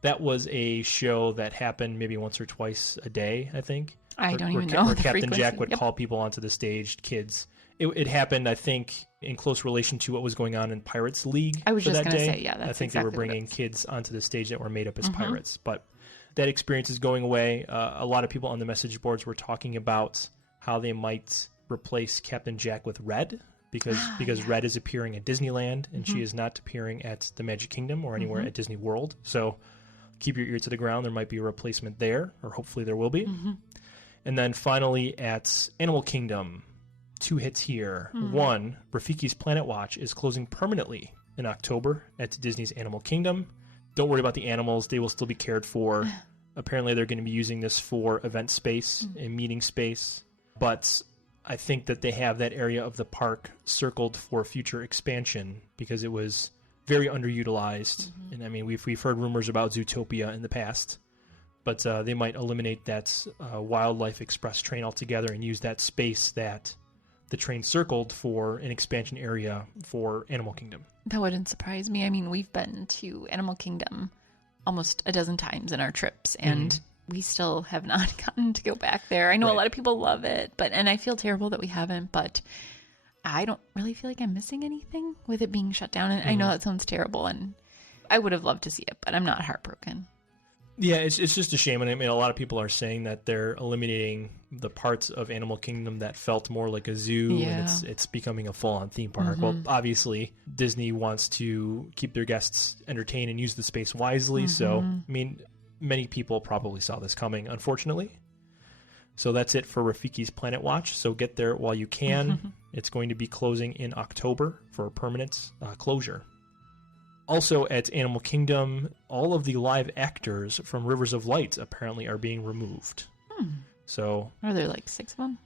That was a show that happened maybe once or twice a day, I think. I don't even know where the Captain frequency. Jack would call people onto the stage, kids. It happened, I think, in close relation to what was going on in Pirates League. I was for just that going to day. say, yeah, that's I think exactly they were what bringing it is. kids onto the stage that were made up as pirates. But that experience is going away. A lot of people on the message boards were talking about how they might replace Captain Jack with Red, because Red is appearing at Disneyland and she is not appearing at the Magic Kingdom or anywhere at Disney World. So keep your ear to the ground. There might be a replacement there, or hopefully there will be. And then finally at Animal Kingdom, 2 hits here. One, Rafiki's Planet Watch is closing permanently in October at Disney's Animal Kingdom. Don't worry about the animals. They will still be cared for. Apparently they're going to be using this for event space and meeting space. But I think that they have that area of the park circled for future expansion because it was very underutilized. And I mean, we've heard rumors about Zootopia in the past. But they might eliminate that Wildlife Express train altogether and use that space that the train circled for an expansion area for Animal Kingdom. That wouldn't surprise me. I mean, we've been to Animal Kingdom almost a dozen times in our trips, and we still have not gotten to go back there. I know a lot of people love it, and I feel terrible that we haven't, but I don't really feel like I'm missing anything with it being shut down. And I know that sounds terrible, and I would have loved to see it, but I'm not heartbroken. Yeah, it's just a shame. And I mean, a lot of people are saying that they're eliminating the parts of Animal Kingdom that felt more like a zoo, and it's becoming a full-on theme park. Well, obviously, Disney wants to keep their guests entertained and use the space wisely. So, I mean, many people probably saw this coming, unfortunately. So that's it for Rafiki's Planet Watch. So get there while you can. It's going to be closing in October for a permanent closure. Also at Animal Kingdom, all of the live actors from Rivers of Light apparently are being removed. So Are there like 6 of them?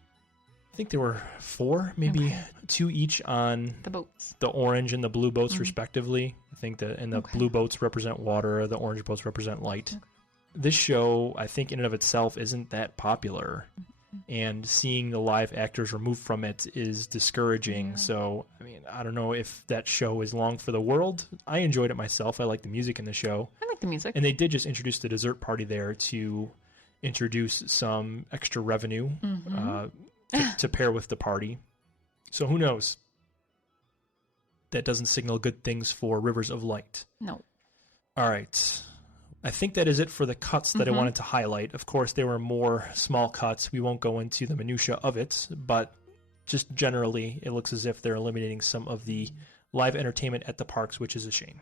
I think there were 4, maybe 2 each on The boats. the orange and the blue boats respectively. I think the blue boats represent water, the orange boats represent light. This show, I think in and of itself, isn't that popular. And seeing the live actors removed from it is discouraging. So, I mean, I don't know if that show is long for the world. I enjoyed it myself. I like the music in the show. I like the music. And they did just introduce the dessert party there to introduce some extra revenue to pair with the party. So who knows? That doesn't signal good things for Rivers of Light. No. All right. I think that is it for the cuts that I wanted to highlight. Of course, there were more small cuts. We won't go into the minutia of it, but just generally, it looks as if they're eliminating some of the live entertainment at the parks, which is a shame.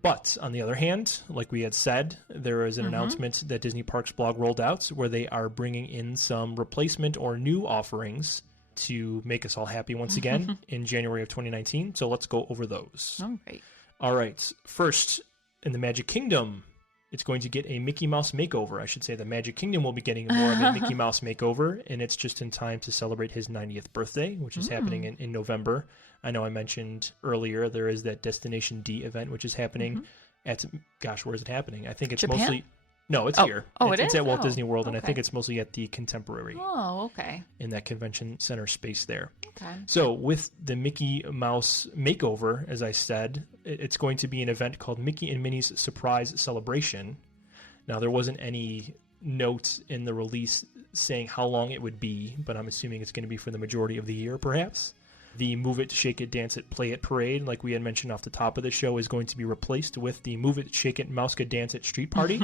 But on the other hand, like we had said, there is an announcement that Disney Parks blog rolled out where they are bringing in some replacement or new offerings to make us all happy once again in January of 2019. So let's go over those. All right. All right. First, in the Magic Kingdom, it's going to get a Mickey Mouse makeover. I should say the Magic Kingdom will be getting more of a Mickey Mouse makeover, and it's just in time to celebrate his 90th birthday, which is happening in November. I know I mentioned earlier there is that Destination D event, which is happening at, gosh, where is it happening? I think it's Japan? mostly... No, it's here. Oh, it's it is? at Walt Oh, Disney World, and I okay. think it's mostly at the Contemporary Oh, okay. in that convention center space there. Okay. So with the Mickey Mouse makeover, as I said, it's going to be an event called Mickey and Minnie's Surprise Celebration. Now, there wasn't any note in the release saying how long it would be, but I'm assuming it's going to be for the majority of the year, perhaps. The Move It, Shake It, Dance It, Play It parade, like we had mentioned off the top of the show, is going to be replaced with the Move It, Shake It, Mouse Could Dance It Street Party.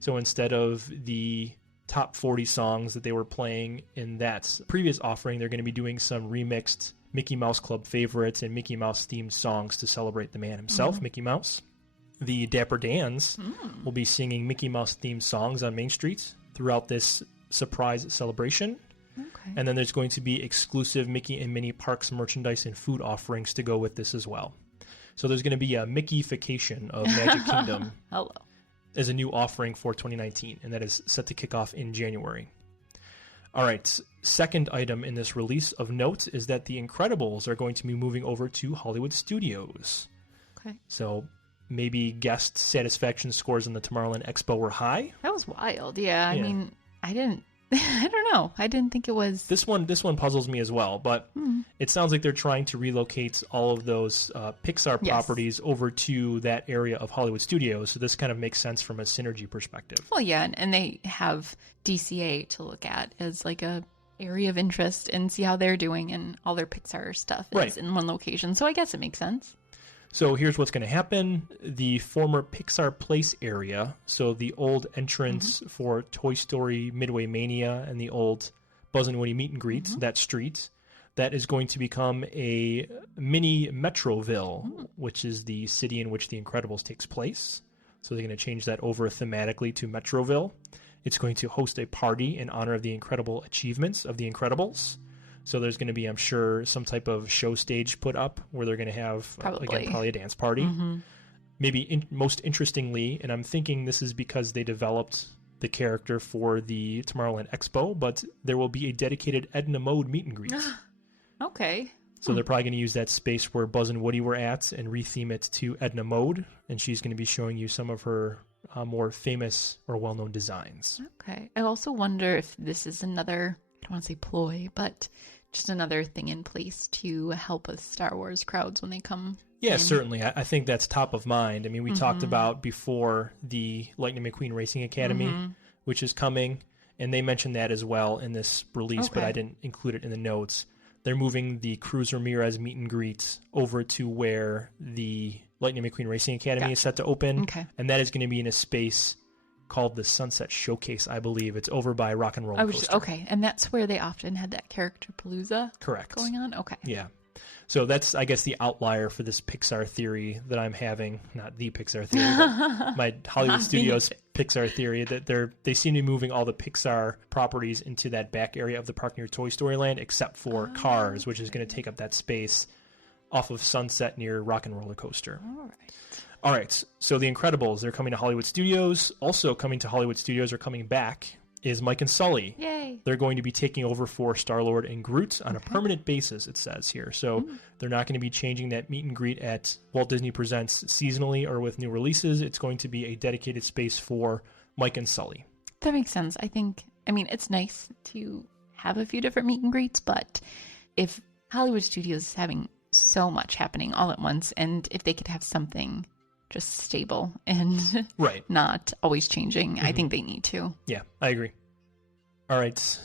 So instead of the top 40 songs that they were playing in that previous offering, they're going to be doing some remixed Mickey Mouse Club favorites and Mickey Mouse themed songs to celebrate the man himself, Mickey Mouse. The Dapper Dans will be singing Mickey Mouse themed songs on Main Street throughout this surprise celebration. Okay. And then there's going to be exclusive Mickey and Minnie Parks merchandise and food offerings to go with this as well. So there's going to be a Mickey-fication of Magic Kingdom. Hello. As a new offering for 2019, and that is set to kick off in January. All right. Second item in this release of note is that The Incredibles are going to be moving over to Hollywood Studios. Okay. So maybe guest satisfaction scores in the Tomorrowland Expo were high. That was wild. Yeah. I Yeah. mean, I didn't. I don't know. I didn't think it was. This one puzzles me as well, but it sounds like they're trying to relocate all of those Pixar Yes. properties over to that area of Hollywood Studios. So this kind of makes sense from a synergy perspective. Well, yeah, and they have DCA to look at as like a area of interest and see how they're doing, and all their Pixar stuff is Right. in one location. So I guess it makes sense. So here's what's going to happen. The former Pixar Place area, so the old entrance for Toy Story Midway Mania and the old Buzz and Woody meet and greet, that street, that is going to become a mini Metroville, which is the city in which The Incredibles takes place. So they're going to change that over thematically to Metroville. It's going to host a party in honor of the incredible achievements of The Incredibles. So there's going to be, I'm sure, some type of show stage put up where they're going to have, again, probably a dance party. Maybe most interestingly, and I'm thinking this is because they developed the character for the Tomorrowland Expo, but there will be a dedicated Edna Mode meet and greet. Okay. So they're probably going to use that space where Buzz and Woody were at and retheme it to Edna Mode, and she's going to be showing you some of her more famous or well-known designs. Okay. I also wonder if this is another, I don't want to say ploy, but just another thing in place to help with Star Wars crowds when they come. Yeah, in. certainly. I think that's top of mind. I mean, we talked about before the Lightning McQueen Racing Academy, which is coming, and they mentioned that as well in this release, but Okay. I didn't include it in the notes. They're moving the Cruz Ramirez meet and greet over to where the Lightning McQueen Racing Academy is set to open, Okay. and that is going to be in a space called the Sunset Showcase, I believe. It's over by Rock and Roll Coaster. Okay. And that's where they often had that character palooza Correct. going on? Okay. Yeah. So that's, I guess, the outlier for this Pixar theory that I'm having. Not the Pixar theory, but my Hollywood Studios Pixar theory, that they seem to be moving all the Pixar properties into that back area of the park near Toy Story Land, except for Cars, which is going to take up that space off of Sunset near Rock and Roller Coaster. All right. All right, so The Incredibles, they're coming to Hollywood Studios. Also coming to Hollywood Studios or coming back is Mike and Sully. Yay. They're going to be taking over for Star-Lord and Groot on a permanent basis, it says here. So they're not going to be changing that meet and greet at Walt Disney Presents seasonally or with new releases. It's going to be a dedicated space for Mike and Sully. That makes sense. I mean, it's nice to have a few different meet and greets, but if Hollywood Studios is having so much happening all at once, and if they could have something just stable and Right. not always changing, I think they need to. Yeah, I agree. All right.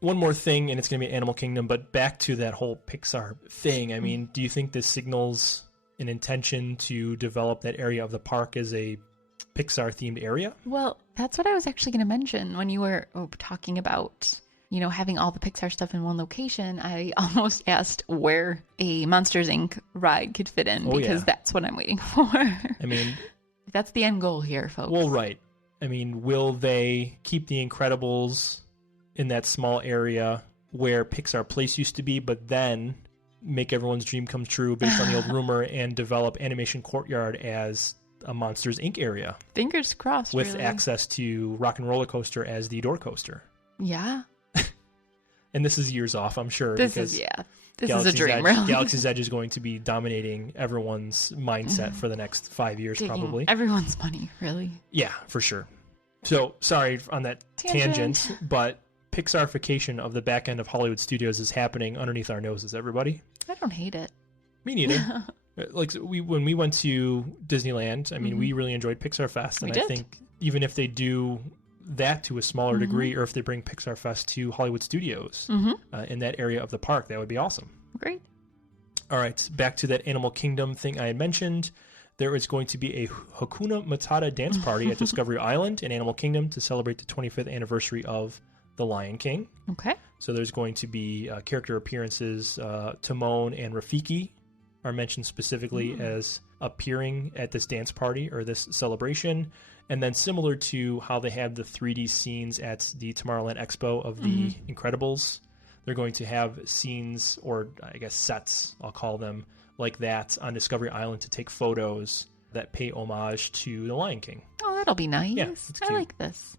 One more thing, and it's going to be Animal Kingdom, but back to that whole Pixar thing. I mean, do you think this signals an intention to develop that area of the park as a Pixar-themed area? Well, that's what I was actually going to mention when you were talking about, having all the Pixar stuff in one location. I almost asked where a Monsters, Inc. ride could fit in, because that's what I'm waiting for. I mean... That's the end goal here, folks. Well, right. I mean, will they keep The Incredibles in that small area where Pixar Place used to be, but then make everyone's dream come true based on the old rumor and develop Animation Courtyard as a Monsters, Inc. area? Fingers crossed, with really. access to Rock and Roller Coaster as the door coaster. Yeah. And this is years off, I'm sure. This is a dream, really. Galaxy's Edge is going to be dominating everyone's mindset for the next 5 years, Taking probably. everyone's money, really. Yeah, for sure. So, sorry on that tangent, but Pixarification of the back end of Hollywood Studios is happening underneath our noses, everybody. I don't hate it. Me neither. When we went to Disneyland, I mean, we really enjoyed Pixar Fest, and I think even if they do that to a smaller degree, or if they bring Pixar Fest to Hollywood Studios in that area of the park, that would be awesome. Great. All right, back to that Animal Kingdom thing I had mentioned. There is going to be a Hakuna Matata dance party at Discovery Island in Animal Kingdom to celebrate the 25th anniversary of The Lion King. Okay. So there's going to be character appearances. Timon and Rafiki are mentioned specifically as appearing at this dance party or this celebration. And then similar to how they had the 3D scenes at the Tomorrowland Expo of the Incredibles, they're going to have scenes, or I guess sets, I'll call them, like that on Discovery Island to take photos that pay homage to The Lion King. Oh, that'll be nice. Yeah, it's I cute. like this.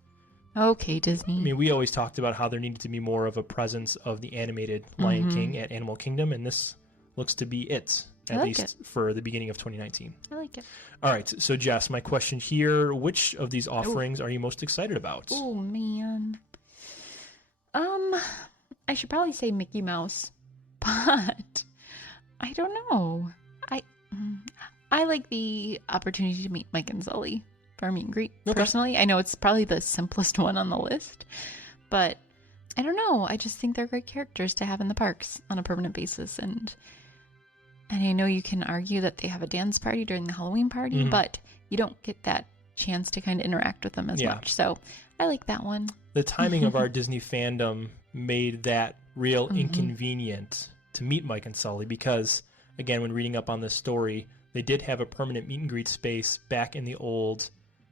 Okay, Disney. I mean, we always talked about how there needed to be more of a presence of the animated Lion King at Animal Kingdom, and this looks to be it, at least for the beginning of 2019. I like it. All right, so Jess, my question here, which of these offerings are you most excited about? Oh, man. I should probably say Mickey Mouse, but I don't know. I like the opportunity to meet Mike and Sully for a meet and greet. Okay. Personally, I know it's probably the simplest one on the list, but I don't know. I just think they're great characters to have in the parks on a permanent basis, and I know you can argue that they have a dance party during the Halloween party, but you don't get that chance to kind of interact with them as much. So I like that one. The timing of our Disney fandom made that real inconvenient to meet Mike and Sully because, again, when reading up on this story, they did have a permanent meet and greet space back in the old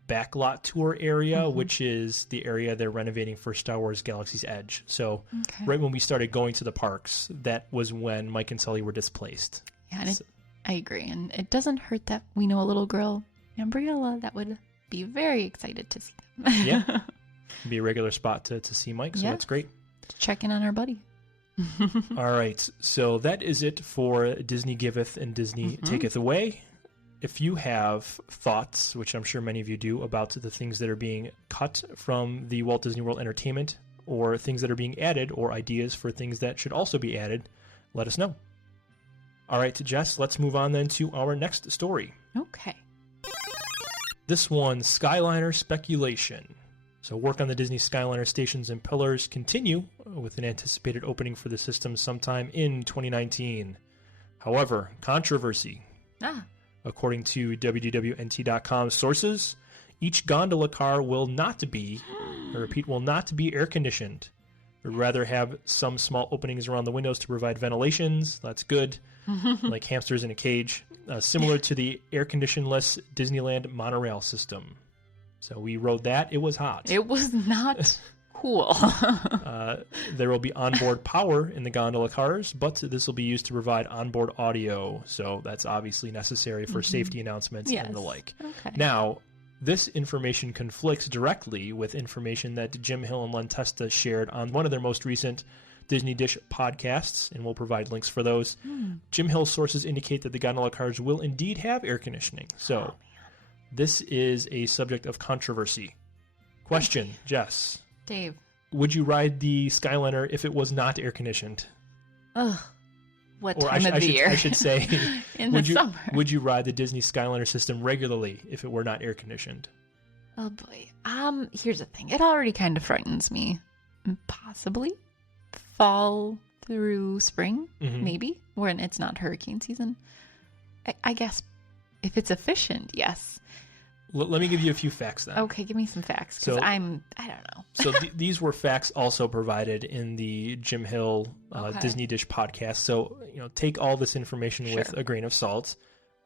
backlot tour area, which is the area they're renovating for Star Wars Galaxy's Edge. So right when we started going to the parks, that was when Mike and Sully were displaced. Yeah, and I agree. And it doesn't hurt that we know a little girl, Gabriella, that would be very excited to see them. Yeah. Be a regular spot to see Mike, so that's great. Check in on our buddy. All right, so that is it for Disney Giveth and Disney Taketh Away. If you have thoughts, which I'm sure many of you do, about the things that are being cut from the Walt Disney World Entertainment or things that are being added or ideas for things that should also be added, let us know. All right, Jess, let's move on then to our next story. Okay. This one, Skyliner speculation. So work on the Disney Skyliner stations and pillars continue with an anticipated opening for the system sometime in 2019. However, controversy. According to WDWNT.com sources, each gondola car will not be, I repeat, will not be air conditioned. But rather have some small openings around the windows to provide ventilations. That's good. Like hamsters in a cage. Similar to the air-conditioned-less Disneyland monorail system. So we rode that. It was hot. It was not cool. There will be onboard power in the gondola cars, but this will be used to provide onboard audio. So that's obviously necessary for safety announcements and the like. Okay. Now, this information conflicts directly with information that Jim Hill and Len Testa shared on one of their most recent Disney Dish podcasts, and we'll provide links for those. Jim Hill's sources indicate that the gondola cars will indeed have air conditioning. So this is a subject of controversy. Question, Jess. Dave. Would you ride the Skyliner if it was not air conditioned? Ugh. What Or time of the year? I should say, In the summer. Would you ride the Disney Skyliner system regularly if it were not air conditioned? Oh boy. Here's the thing. It already kind of frightens me. Possibly fall through spring, maybe, when it's not hurricane season. I guess if it's efficient, yes. Let me give you a few facts then. Okay, give me some facts, because I don't know. So these were facts also provided in the Jim Hill Disney Dish podcast. So, take all this information with a grain of salt.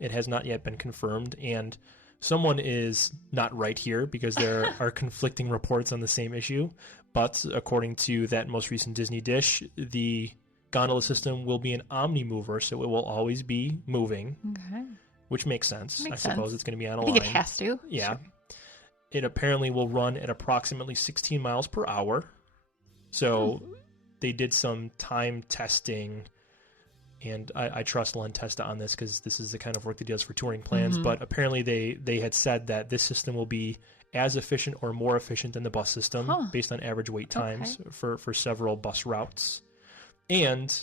It has not yet been confirmed, and someone is not right here because there are conflicting reports on the same issue. But according to that most recent Disney Dish, the gondola system will be an omni-mover, so it will always be moving. Okay. Which makes sense. I suppose it's going to be on a line. I think it has to. Yeah. Sure. It apparently will run at approximately 16 miles per hour. So they did some time testing, and I trust Len Testa on this because this is the kind of work that he does for touring plans. But apparently they had said that this system will be as efficient or more efficient than the bus system based on average wait times for several bus routes. And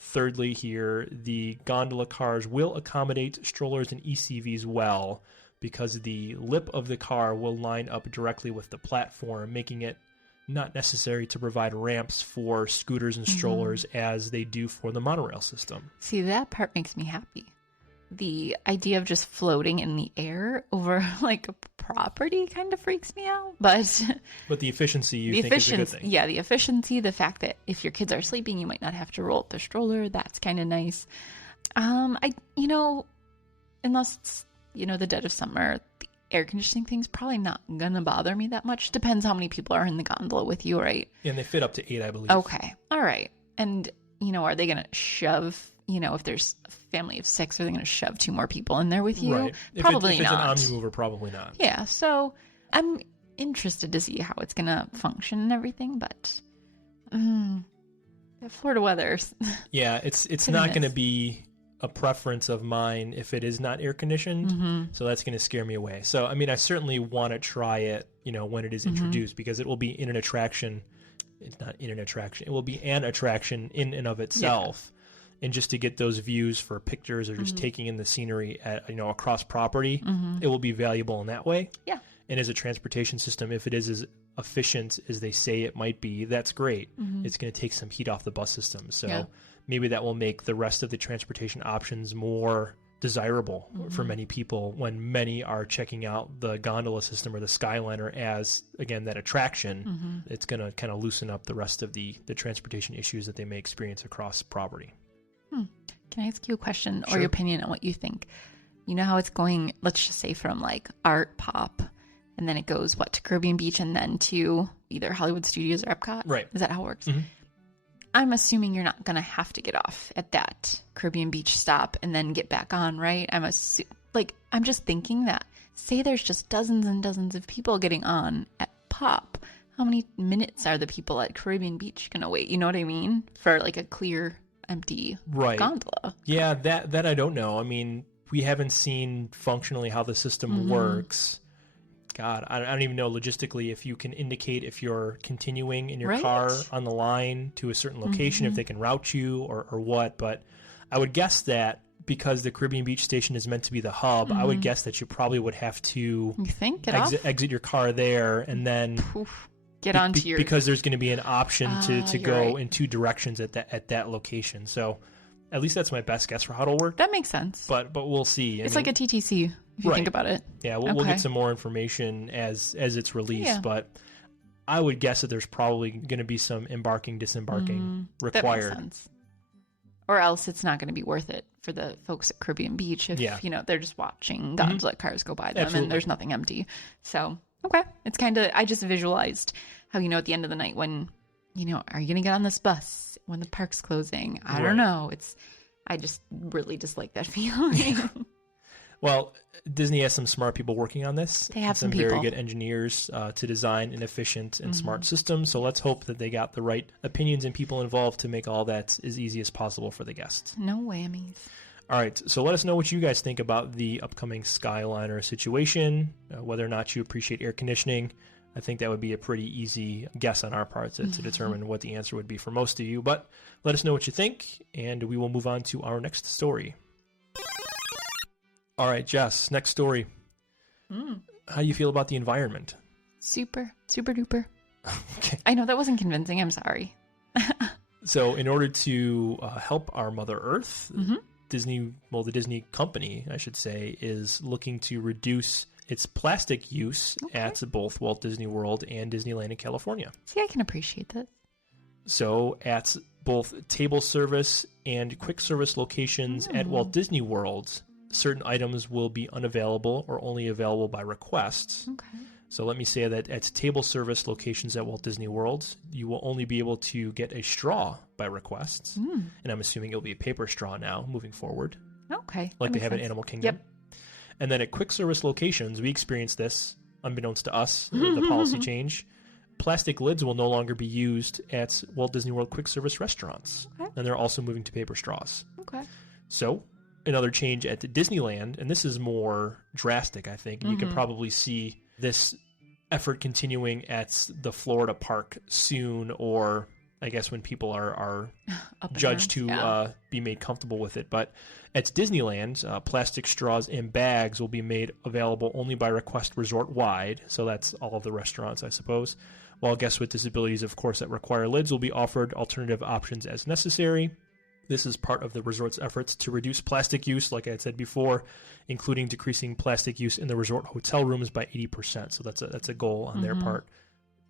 thirdly here, the gondola cars will accommodate strollers and ECVs well because the lip of the car will line up directly with the platform, making it not necessary to provide ramps for scooters and strollers as they do for the monorail system. See, that part makes me happy. The idea of just floating in the air over like a property kind of freaks me out. But the efficiency you think is a good thing. Yeah, the efficiency, the fact that if your kids are sleeping, you might not have to roll up the stroller. That's kind of nice. Unless it's, the dead of summer, the air conditioning thing's probably not going to bother me that much. Depends how many people are in the gondola with you, right? And they fit up to 8, I believe. Okay. All right. And, are they going to shove... if there's a family of 6, are they going to shove 2 more people in there with you? Right. Probably if it's not. an omni-mover, probably not. Yeah, so interested to see how it's going to function and everything, but the Florida weather. Yeah, it's not going to be a preference of mine if it is not air conditioned. So that's going to scare me away. So, I mean, I certainly want to try it, when it is introduced, because it will be in an attraction. It's not in an attraction. It will be an attraction in and of itself. Yeah. And just to get those views for pictures or just taking in the scenery at, across property, it will be valuable in that way. Yeah. And as a transportation system, if it is as efficient as they say it might be, that's great. It's going to take some heat off the bus system. So maybe that will make the rest of the transportation options more desirable for many people when many are checking out the gondola system or the Skyliner as, again, that attraction. It's going to kind of loosen up the rest of the transportation issues that they may experience across property. Can I ask you a question Sure. or your opinion on what you think? You know how it's going, let's just say from like art pop, and then it goes, to Caribbean Beach and then to either Hollywood Studios or Epcot? Right. Is that how it works? I'm assuming you're not going to have to get off at that Caribbean Beach stop and then get back on, right? I'm just thinking that, say there's just dozens and dozens of people getting on at Pop. How many minutes are the people at Caribbean Beach going to wait? You know what I mean? For like a clear, empty gondola. Yeah, that I don't know. I mean, we haven't seen functionally how the system works. God, I don't even know logistically if you can indicate if you're continuing in your car on the line to a certain location, if they can route you or what. But I would guess that because the Caribbean Beach station is meant to be the hub, I would guess that you probably would have to exit your car there and then get onto your... Because there's going to be an option to go in two directions at that location. So at least that's my best guess for how it'll work. That makes sense. But we'll see. It's like a TTC. If you think about it. Yeah, we'll get some more information as it's released, but I would guess that there's probably going to be some embarking, disembarking required. That makes sense. Or else it's not going to be worth it for the folks at Caribbean Beach if, they're just watching gondola cars go by them and there's nothing empty. So, okay. It's kind of, I just visualized how, at the end of the night when, are you going to get on this bus when the park's closing? I don't know. I just really dislike that feeling. Well, Disney has some smart people working on this. They have some very good engineers to design an efficient and smart system. So let's hope that they got the right opinions and people involved to make all that as easy as possible for the guests. No whammies. All right. So let us know what you guys think about the upcoming Skyliner situation, whether or not you appreciate air conditioning. I think that would be a pretty easy guess on our part to determine what the answer would be for most of you. But let us know what you think, and we will move on to our next story. All right, Jess, next story. How do you feel about the environment? Super duper. Okay. I know that wasn't convincing. I'm sorry. So in order to help our Mother Earth, the Disney company, I should say, is looking to reduce its plastic use at both Walt Disney World and Disneyland in California. See, I can appreciate that. So at both table service and quick service locations at Walt Disney World, certain items will be unavailable or only available by request. Okay. So let me say that at table service locations at Walt Disney World, you will only be able to get a straw by request. And I'm assuming it'll be a paper straw now moving forward. Okay. Like they have at Animal Kingdom. Yep. And then at quick service locations, we experienced this, unbeknownst to us, the policy change. Plastic lids will no longer be used at Walt Disney World quick service restaurants. Okay. And they're also moving to paper straws. Okay. So another change at Disneyland, and this is more drastic, I think, and you can probably see this effort continuing at the Florida park soon, or I guess when people are judged to be made comfortable with it. But at Disneyland, plastic straws and bags will be made available only by request resort-wide, so that's all of the restaurants, I suppose. While guests with disabilities, of course, that require lids will be offered alternative options as necessary. This is part of the resort's efforts to reduce plastic use, like I had said before, including decreasing plastic use in the resort hotel rooms by 80%. So that's a goal on their part.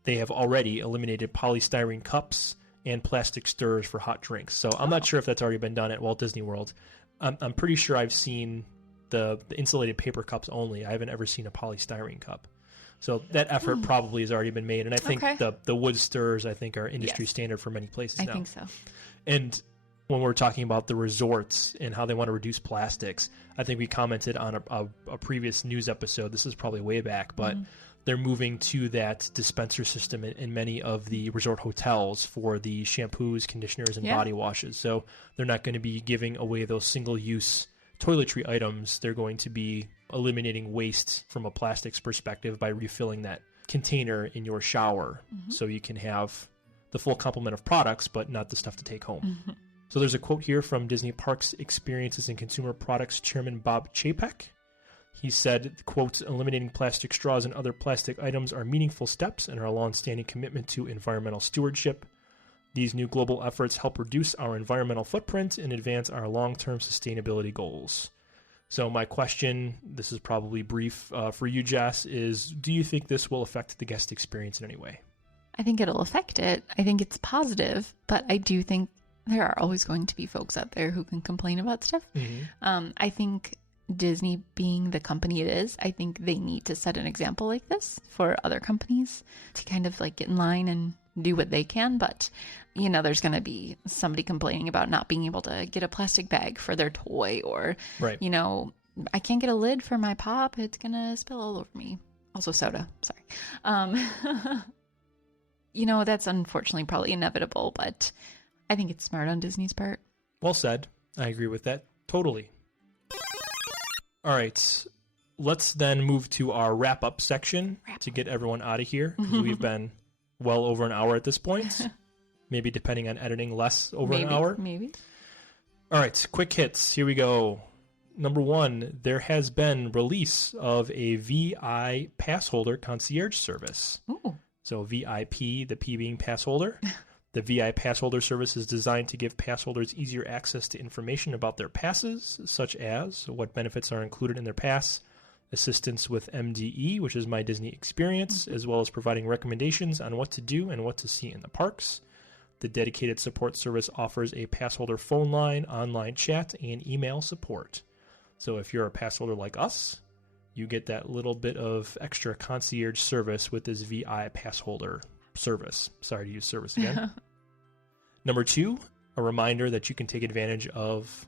They have already eliminated polystyrene cups and plastic stirrers for hot drinks. So I'm not sure if that's already been done at Walt Disney World. I'm pretty sure I've seen the insulated paper cups only. I haven't ever seen a polystyrene cup. So that effort probably has already been made. And I think the wood stirrers, I think, are industry standard for many places now. I think so. And when we're talking about the resorts and how they want to reduce plastics, I think we commented on a previous news episode. This is probably way back, but they're moving to that dispenser system in many of the resort hotels for the shampoos, conditioners, and body washes. So they're not going to be giving away those single-use toiletry items. They're going to be eliminating waste from a plastics perspective by refilling that container in your shower, so you can have the full complement of products, but not the stuff to take home. So there's a quote here from Disney Parks Experiences and Consumer Products Chairman Bob Chapek. He said, quote, eliminating plastic straws and other plastic items are meaningful steps and our long-standing commitment to environmental stewardship. These new global efforts help reduce our environmental footprint and advance our long-term sustainability goals. So my question, this is probably brief for you, Jess, is do you think this will affect the guest experience in any way? I think it'll affect it. I think it's positive, but I do think there are always going to be folks out there who can complain about stuff. I think Disney being the company it is, I think they need to set an example like this for other companies to kind of like get in line and do what they can. But, you know, there's going to be somebody complaining about not being able to get a plastic bag for their toy or, you know, I can't get a lid for my pop. It's going to spill all over me. Also soda. Sorry. You know, that's unfortunately probably inevitable, but I think it's smart on Disney's part. Well said. I agree with that. Totally. All right. Let's then move to our wrap-up section to get everyone out of here, because we've been well over an hour at this point. Maybe depending on editing, less over an hour. Maybe. All right. Quick hits. Here we go. Number 1, there has been release of a VI pass holder concierge service. Ooh. So VIP, the P being pass holder. The VI pass holder service is designed to give pass holders easier access to information about their passes, such as what benefits are included in their pass, assistance with MDE, which is My Disney Experience, as well as providing recommendations on what to do and what to see in the parks. The dedicated support service offers a pass holder phone line, online chat, and email support. So if you're a pass holder like us, you get that little bit of extra concierge service with this VI pass holder service. Sorry to use service again. Number 2, a reminder that you can take advantage of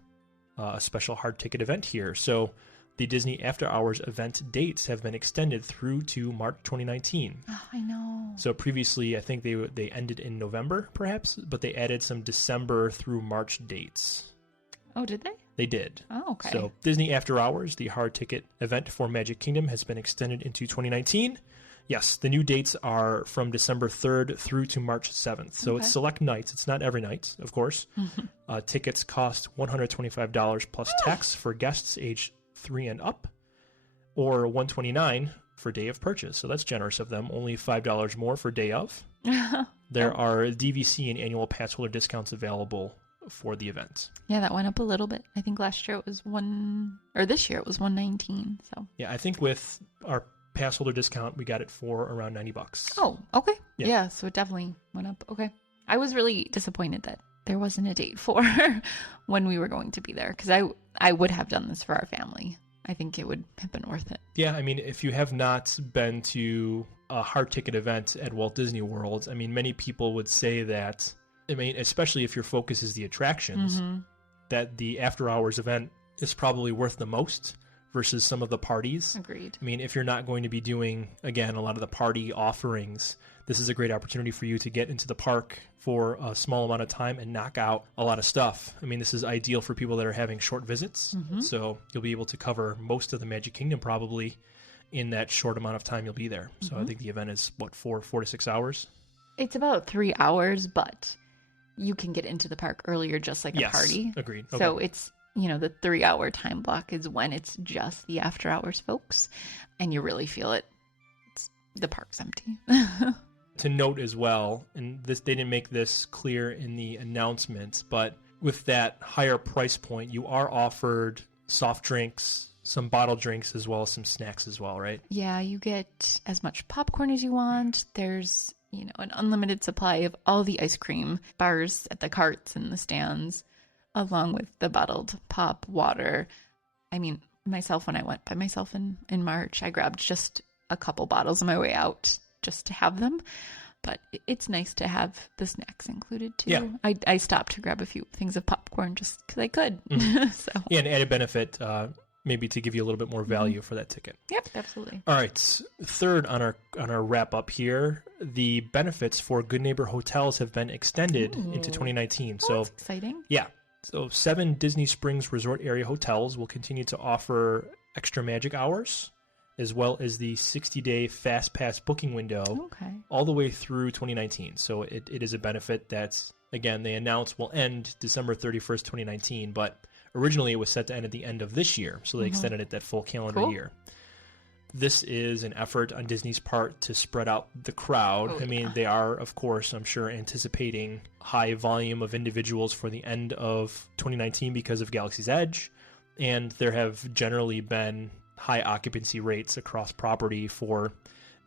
a special hard ticket event here. So the Disney After Hours event dates have been extended through to March 2019. Oh, I know. So previously, I think they ended in November, perhaps, but they added some December through March dates. Oh, did they? They did. Oh, okay. So Disney After Hours, the hard ticket event for Magic Kingdom, has been extended into 2019. Yes, the new dates are from December 3rd through to March 7th. So it's select nights. It's not every night, of course. Tickets cost $125 plus tax for guests age 3 and up, or $129 for day of purchase. So that's generous of them. Only $5 more for day of. There are DVC and annual pass holder discounts available for the event. Yeah, that went up a little bit. I think last year it was this year it was $119. So yeah, I think with our pass holder discount, we got it for around $90. Oh, okay. Yeah, so it definitely went up. Okay. I was really disappointed that there wasn't a date for when we were going to be there, because I would have done this for our family. I think it would have been worth it. Yeah, I mean, if you have not been to a hard ticket event at Walt Disney World, I mean, many people would say that, I mean, especially if your focus is the attractions, that the after hours event is probably worth the most versus some of the parties. Agreed. I mean, if you're not going to be doing, again, a lot of the party offerings, this is a great opportunity for you to get into the park for a small amount of time and knock out a lot of stuff. I mean, this is ideal for people that are having short visits. So you'll be able to cover most of the Magic Kingdom probably in that short amount of time you'll be there. So I think the event is, what, 4 to 6 hours? It's about 3 hours, but you can get into the park earlier just like a party. Agreed. So it's, you know, the 3-hour time block is when it's just the after hours folks, and you really feel it. The park's empty. To note as well, and this, they didn't make this clear in the announcements, but with that higher price point, you are offered soft drinks, some bottled drinks, as well as some snacks as well, right? Yeah, you get as much popcorn as you want. There's, you know, an unlimited supply of all the ice cream bars at the carts and the stands, along with the bottled pop, water. I mean, myself, when I went by myself in March, I grabbed just a couple bottles on my way out just to have them. But it's nice to have the snacks included too. Yeah. I stopped to grab a few things of popcorn just because I could. So. Yeah, an added benefit, maybe to give you a little bit more value for that ticket. Yep, absolutely. All right, third on our wrap up here, the benefits for Good Neighbor Hotels have been extended into 2019. Oh, So that's exciting. yeah, so 7 Disney Springs Resort Area hotels will continue to offer extra magic hours, as well as the 60-day fast pass booking window Okay. all the way through 2019. So it is a benefit that's, again, they announced will end December 31st, 2019, but originally it was set to end at the end of this year, so they extended it that full calendar Cool. year. This is an effort on Disney's part to spread out the crowd. Oh, I mean, they are, of course, I'm sure, anticipating high volume of individuals for the end of 2019 because of Galaxy's Edge, and there have generally been high occupancy rates across property for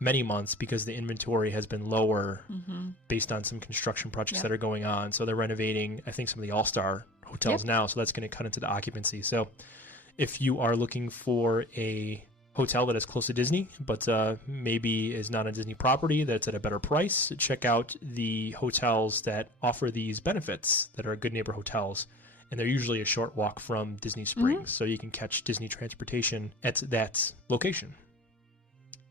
many months because the inventory has been lower based on some construction projects that are going on. So they're renovating, I think, some of the All-Star hotels now, so that's going to cut into the occupancy. So if you are looking for a hotel that is close to Disney, but maybe is not a Disney property that's at a better price, check out the hotels that offer these benefits that are Good Neighbor hotels. And they're usually a short walk from Disney Springs, so you can catch Disney transportation at that location.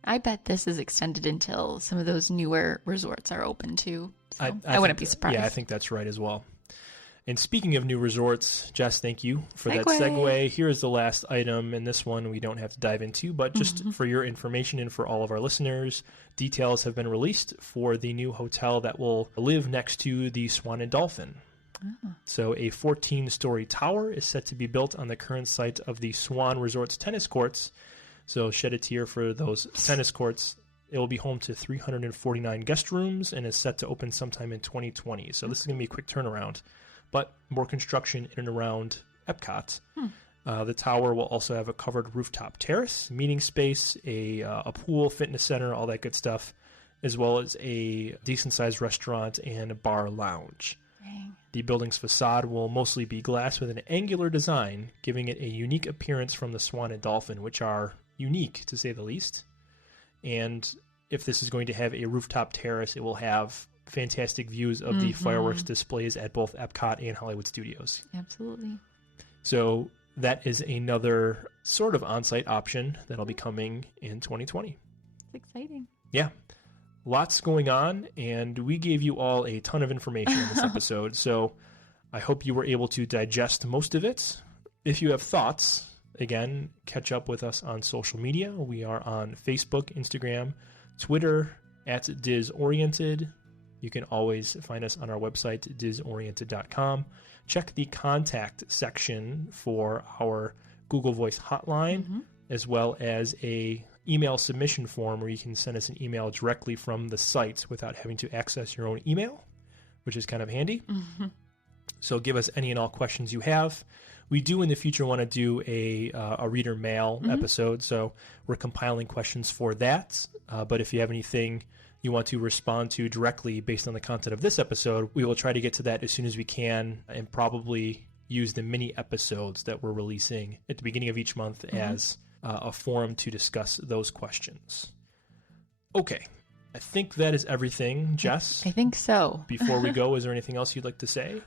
I bet this is extended until some of those newer resorts are open too. So I wouldn't be surprised. Yeah, I think that's right as well. And speaking of new resorts, Jess, thank you for that Segue. segue. Here is the last item, and this one we don't have to dive into, but just for your information and for all of our listeners, details have been released for the new hotel that will live next to the Swan and Dolphin. So a 14-story tower is set to be built on the current site of the Swan Resort's tennis courts. So shed a tear for those tennis courts. It will be home to 349 guest rooms and is set to open sometime in 2020. So this is going to be a quick turnaround, but more construction in and around Epcot. The tower will also have a covered rooftop terrace, meeting space, a pool, fitness center, all that good stuff, as well as a decent-sized restaurant and a bar lounge. Dang. The building's facade will mostly be glass with an angular design, giving it a unique appearance from the Swan and Dolphin, which are unique, to say the least. And if this is going to have a rooftop terrace, it will have fantastic views of the fireworks displays at both Epcot and Hollywood Studios. Absolutely. So that is another sort of on-site option that'll be coming in 2020. It's exciting. Yeah. Lots going on, and we gave you all a ton of information in this episode, so I hope you were able to digest most of it. If you have thoughts, again, catch up with us on social media. We are on Facebook, Instagram, Twitter, at Dizzoriented. You can always find us on our website, Dizzoriented.com. Check the contact section for our Google Voice hotline, as well as a email submission form where you can send us an email directly from the site without having to access your own email, which is kind of handy. So give us any and all questions you have. We do in the future want to do a reader mail episode, so we're compiling questions for that. But if you have anything you want to respond to directly based on the content of this episode, we will try to get to that as soon as we can and probably use the mini episodes that we're releasing at the beginning of each month as a forum to discuss those questions. Okay, I think that is everything, Jess. I think so. Before we go, is there anything else you'd like to say?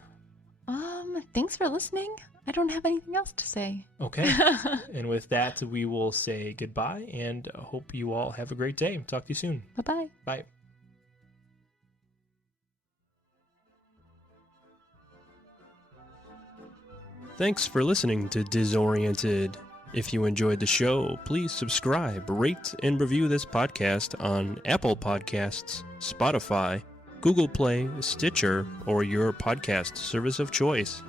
Thanks for listening. I don't have anything else to say. Okay. And with that, we will say goodbye and hope you all have a great day. Talk to you soon. Bye-bye. Bye. Thanks for listening to Dizzoriented. If you enjoyed the show, please subscribe, rate, and review this podcast on Apple Podcasts, Spotify, Google Play, Stitcher, or your podcast service of choice.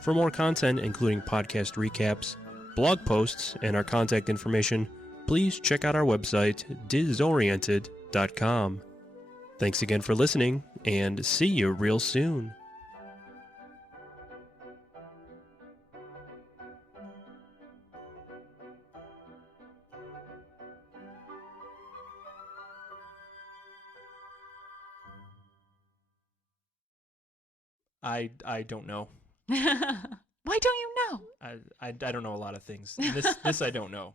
For more content, including podcast recaps, blog posts, and our contact information, please check out our website, Dizzoriented.com. Thanks again for listening, and see you real soon. I don't know. Why don't you know? I don't know a lot of things. This I don't know.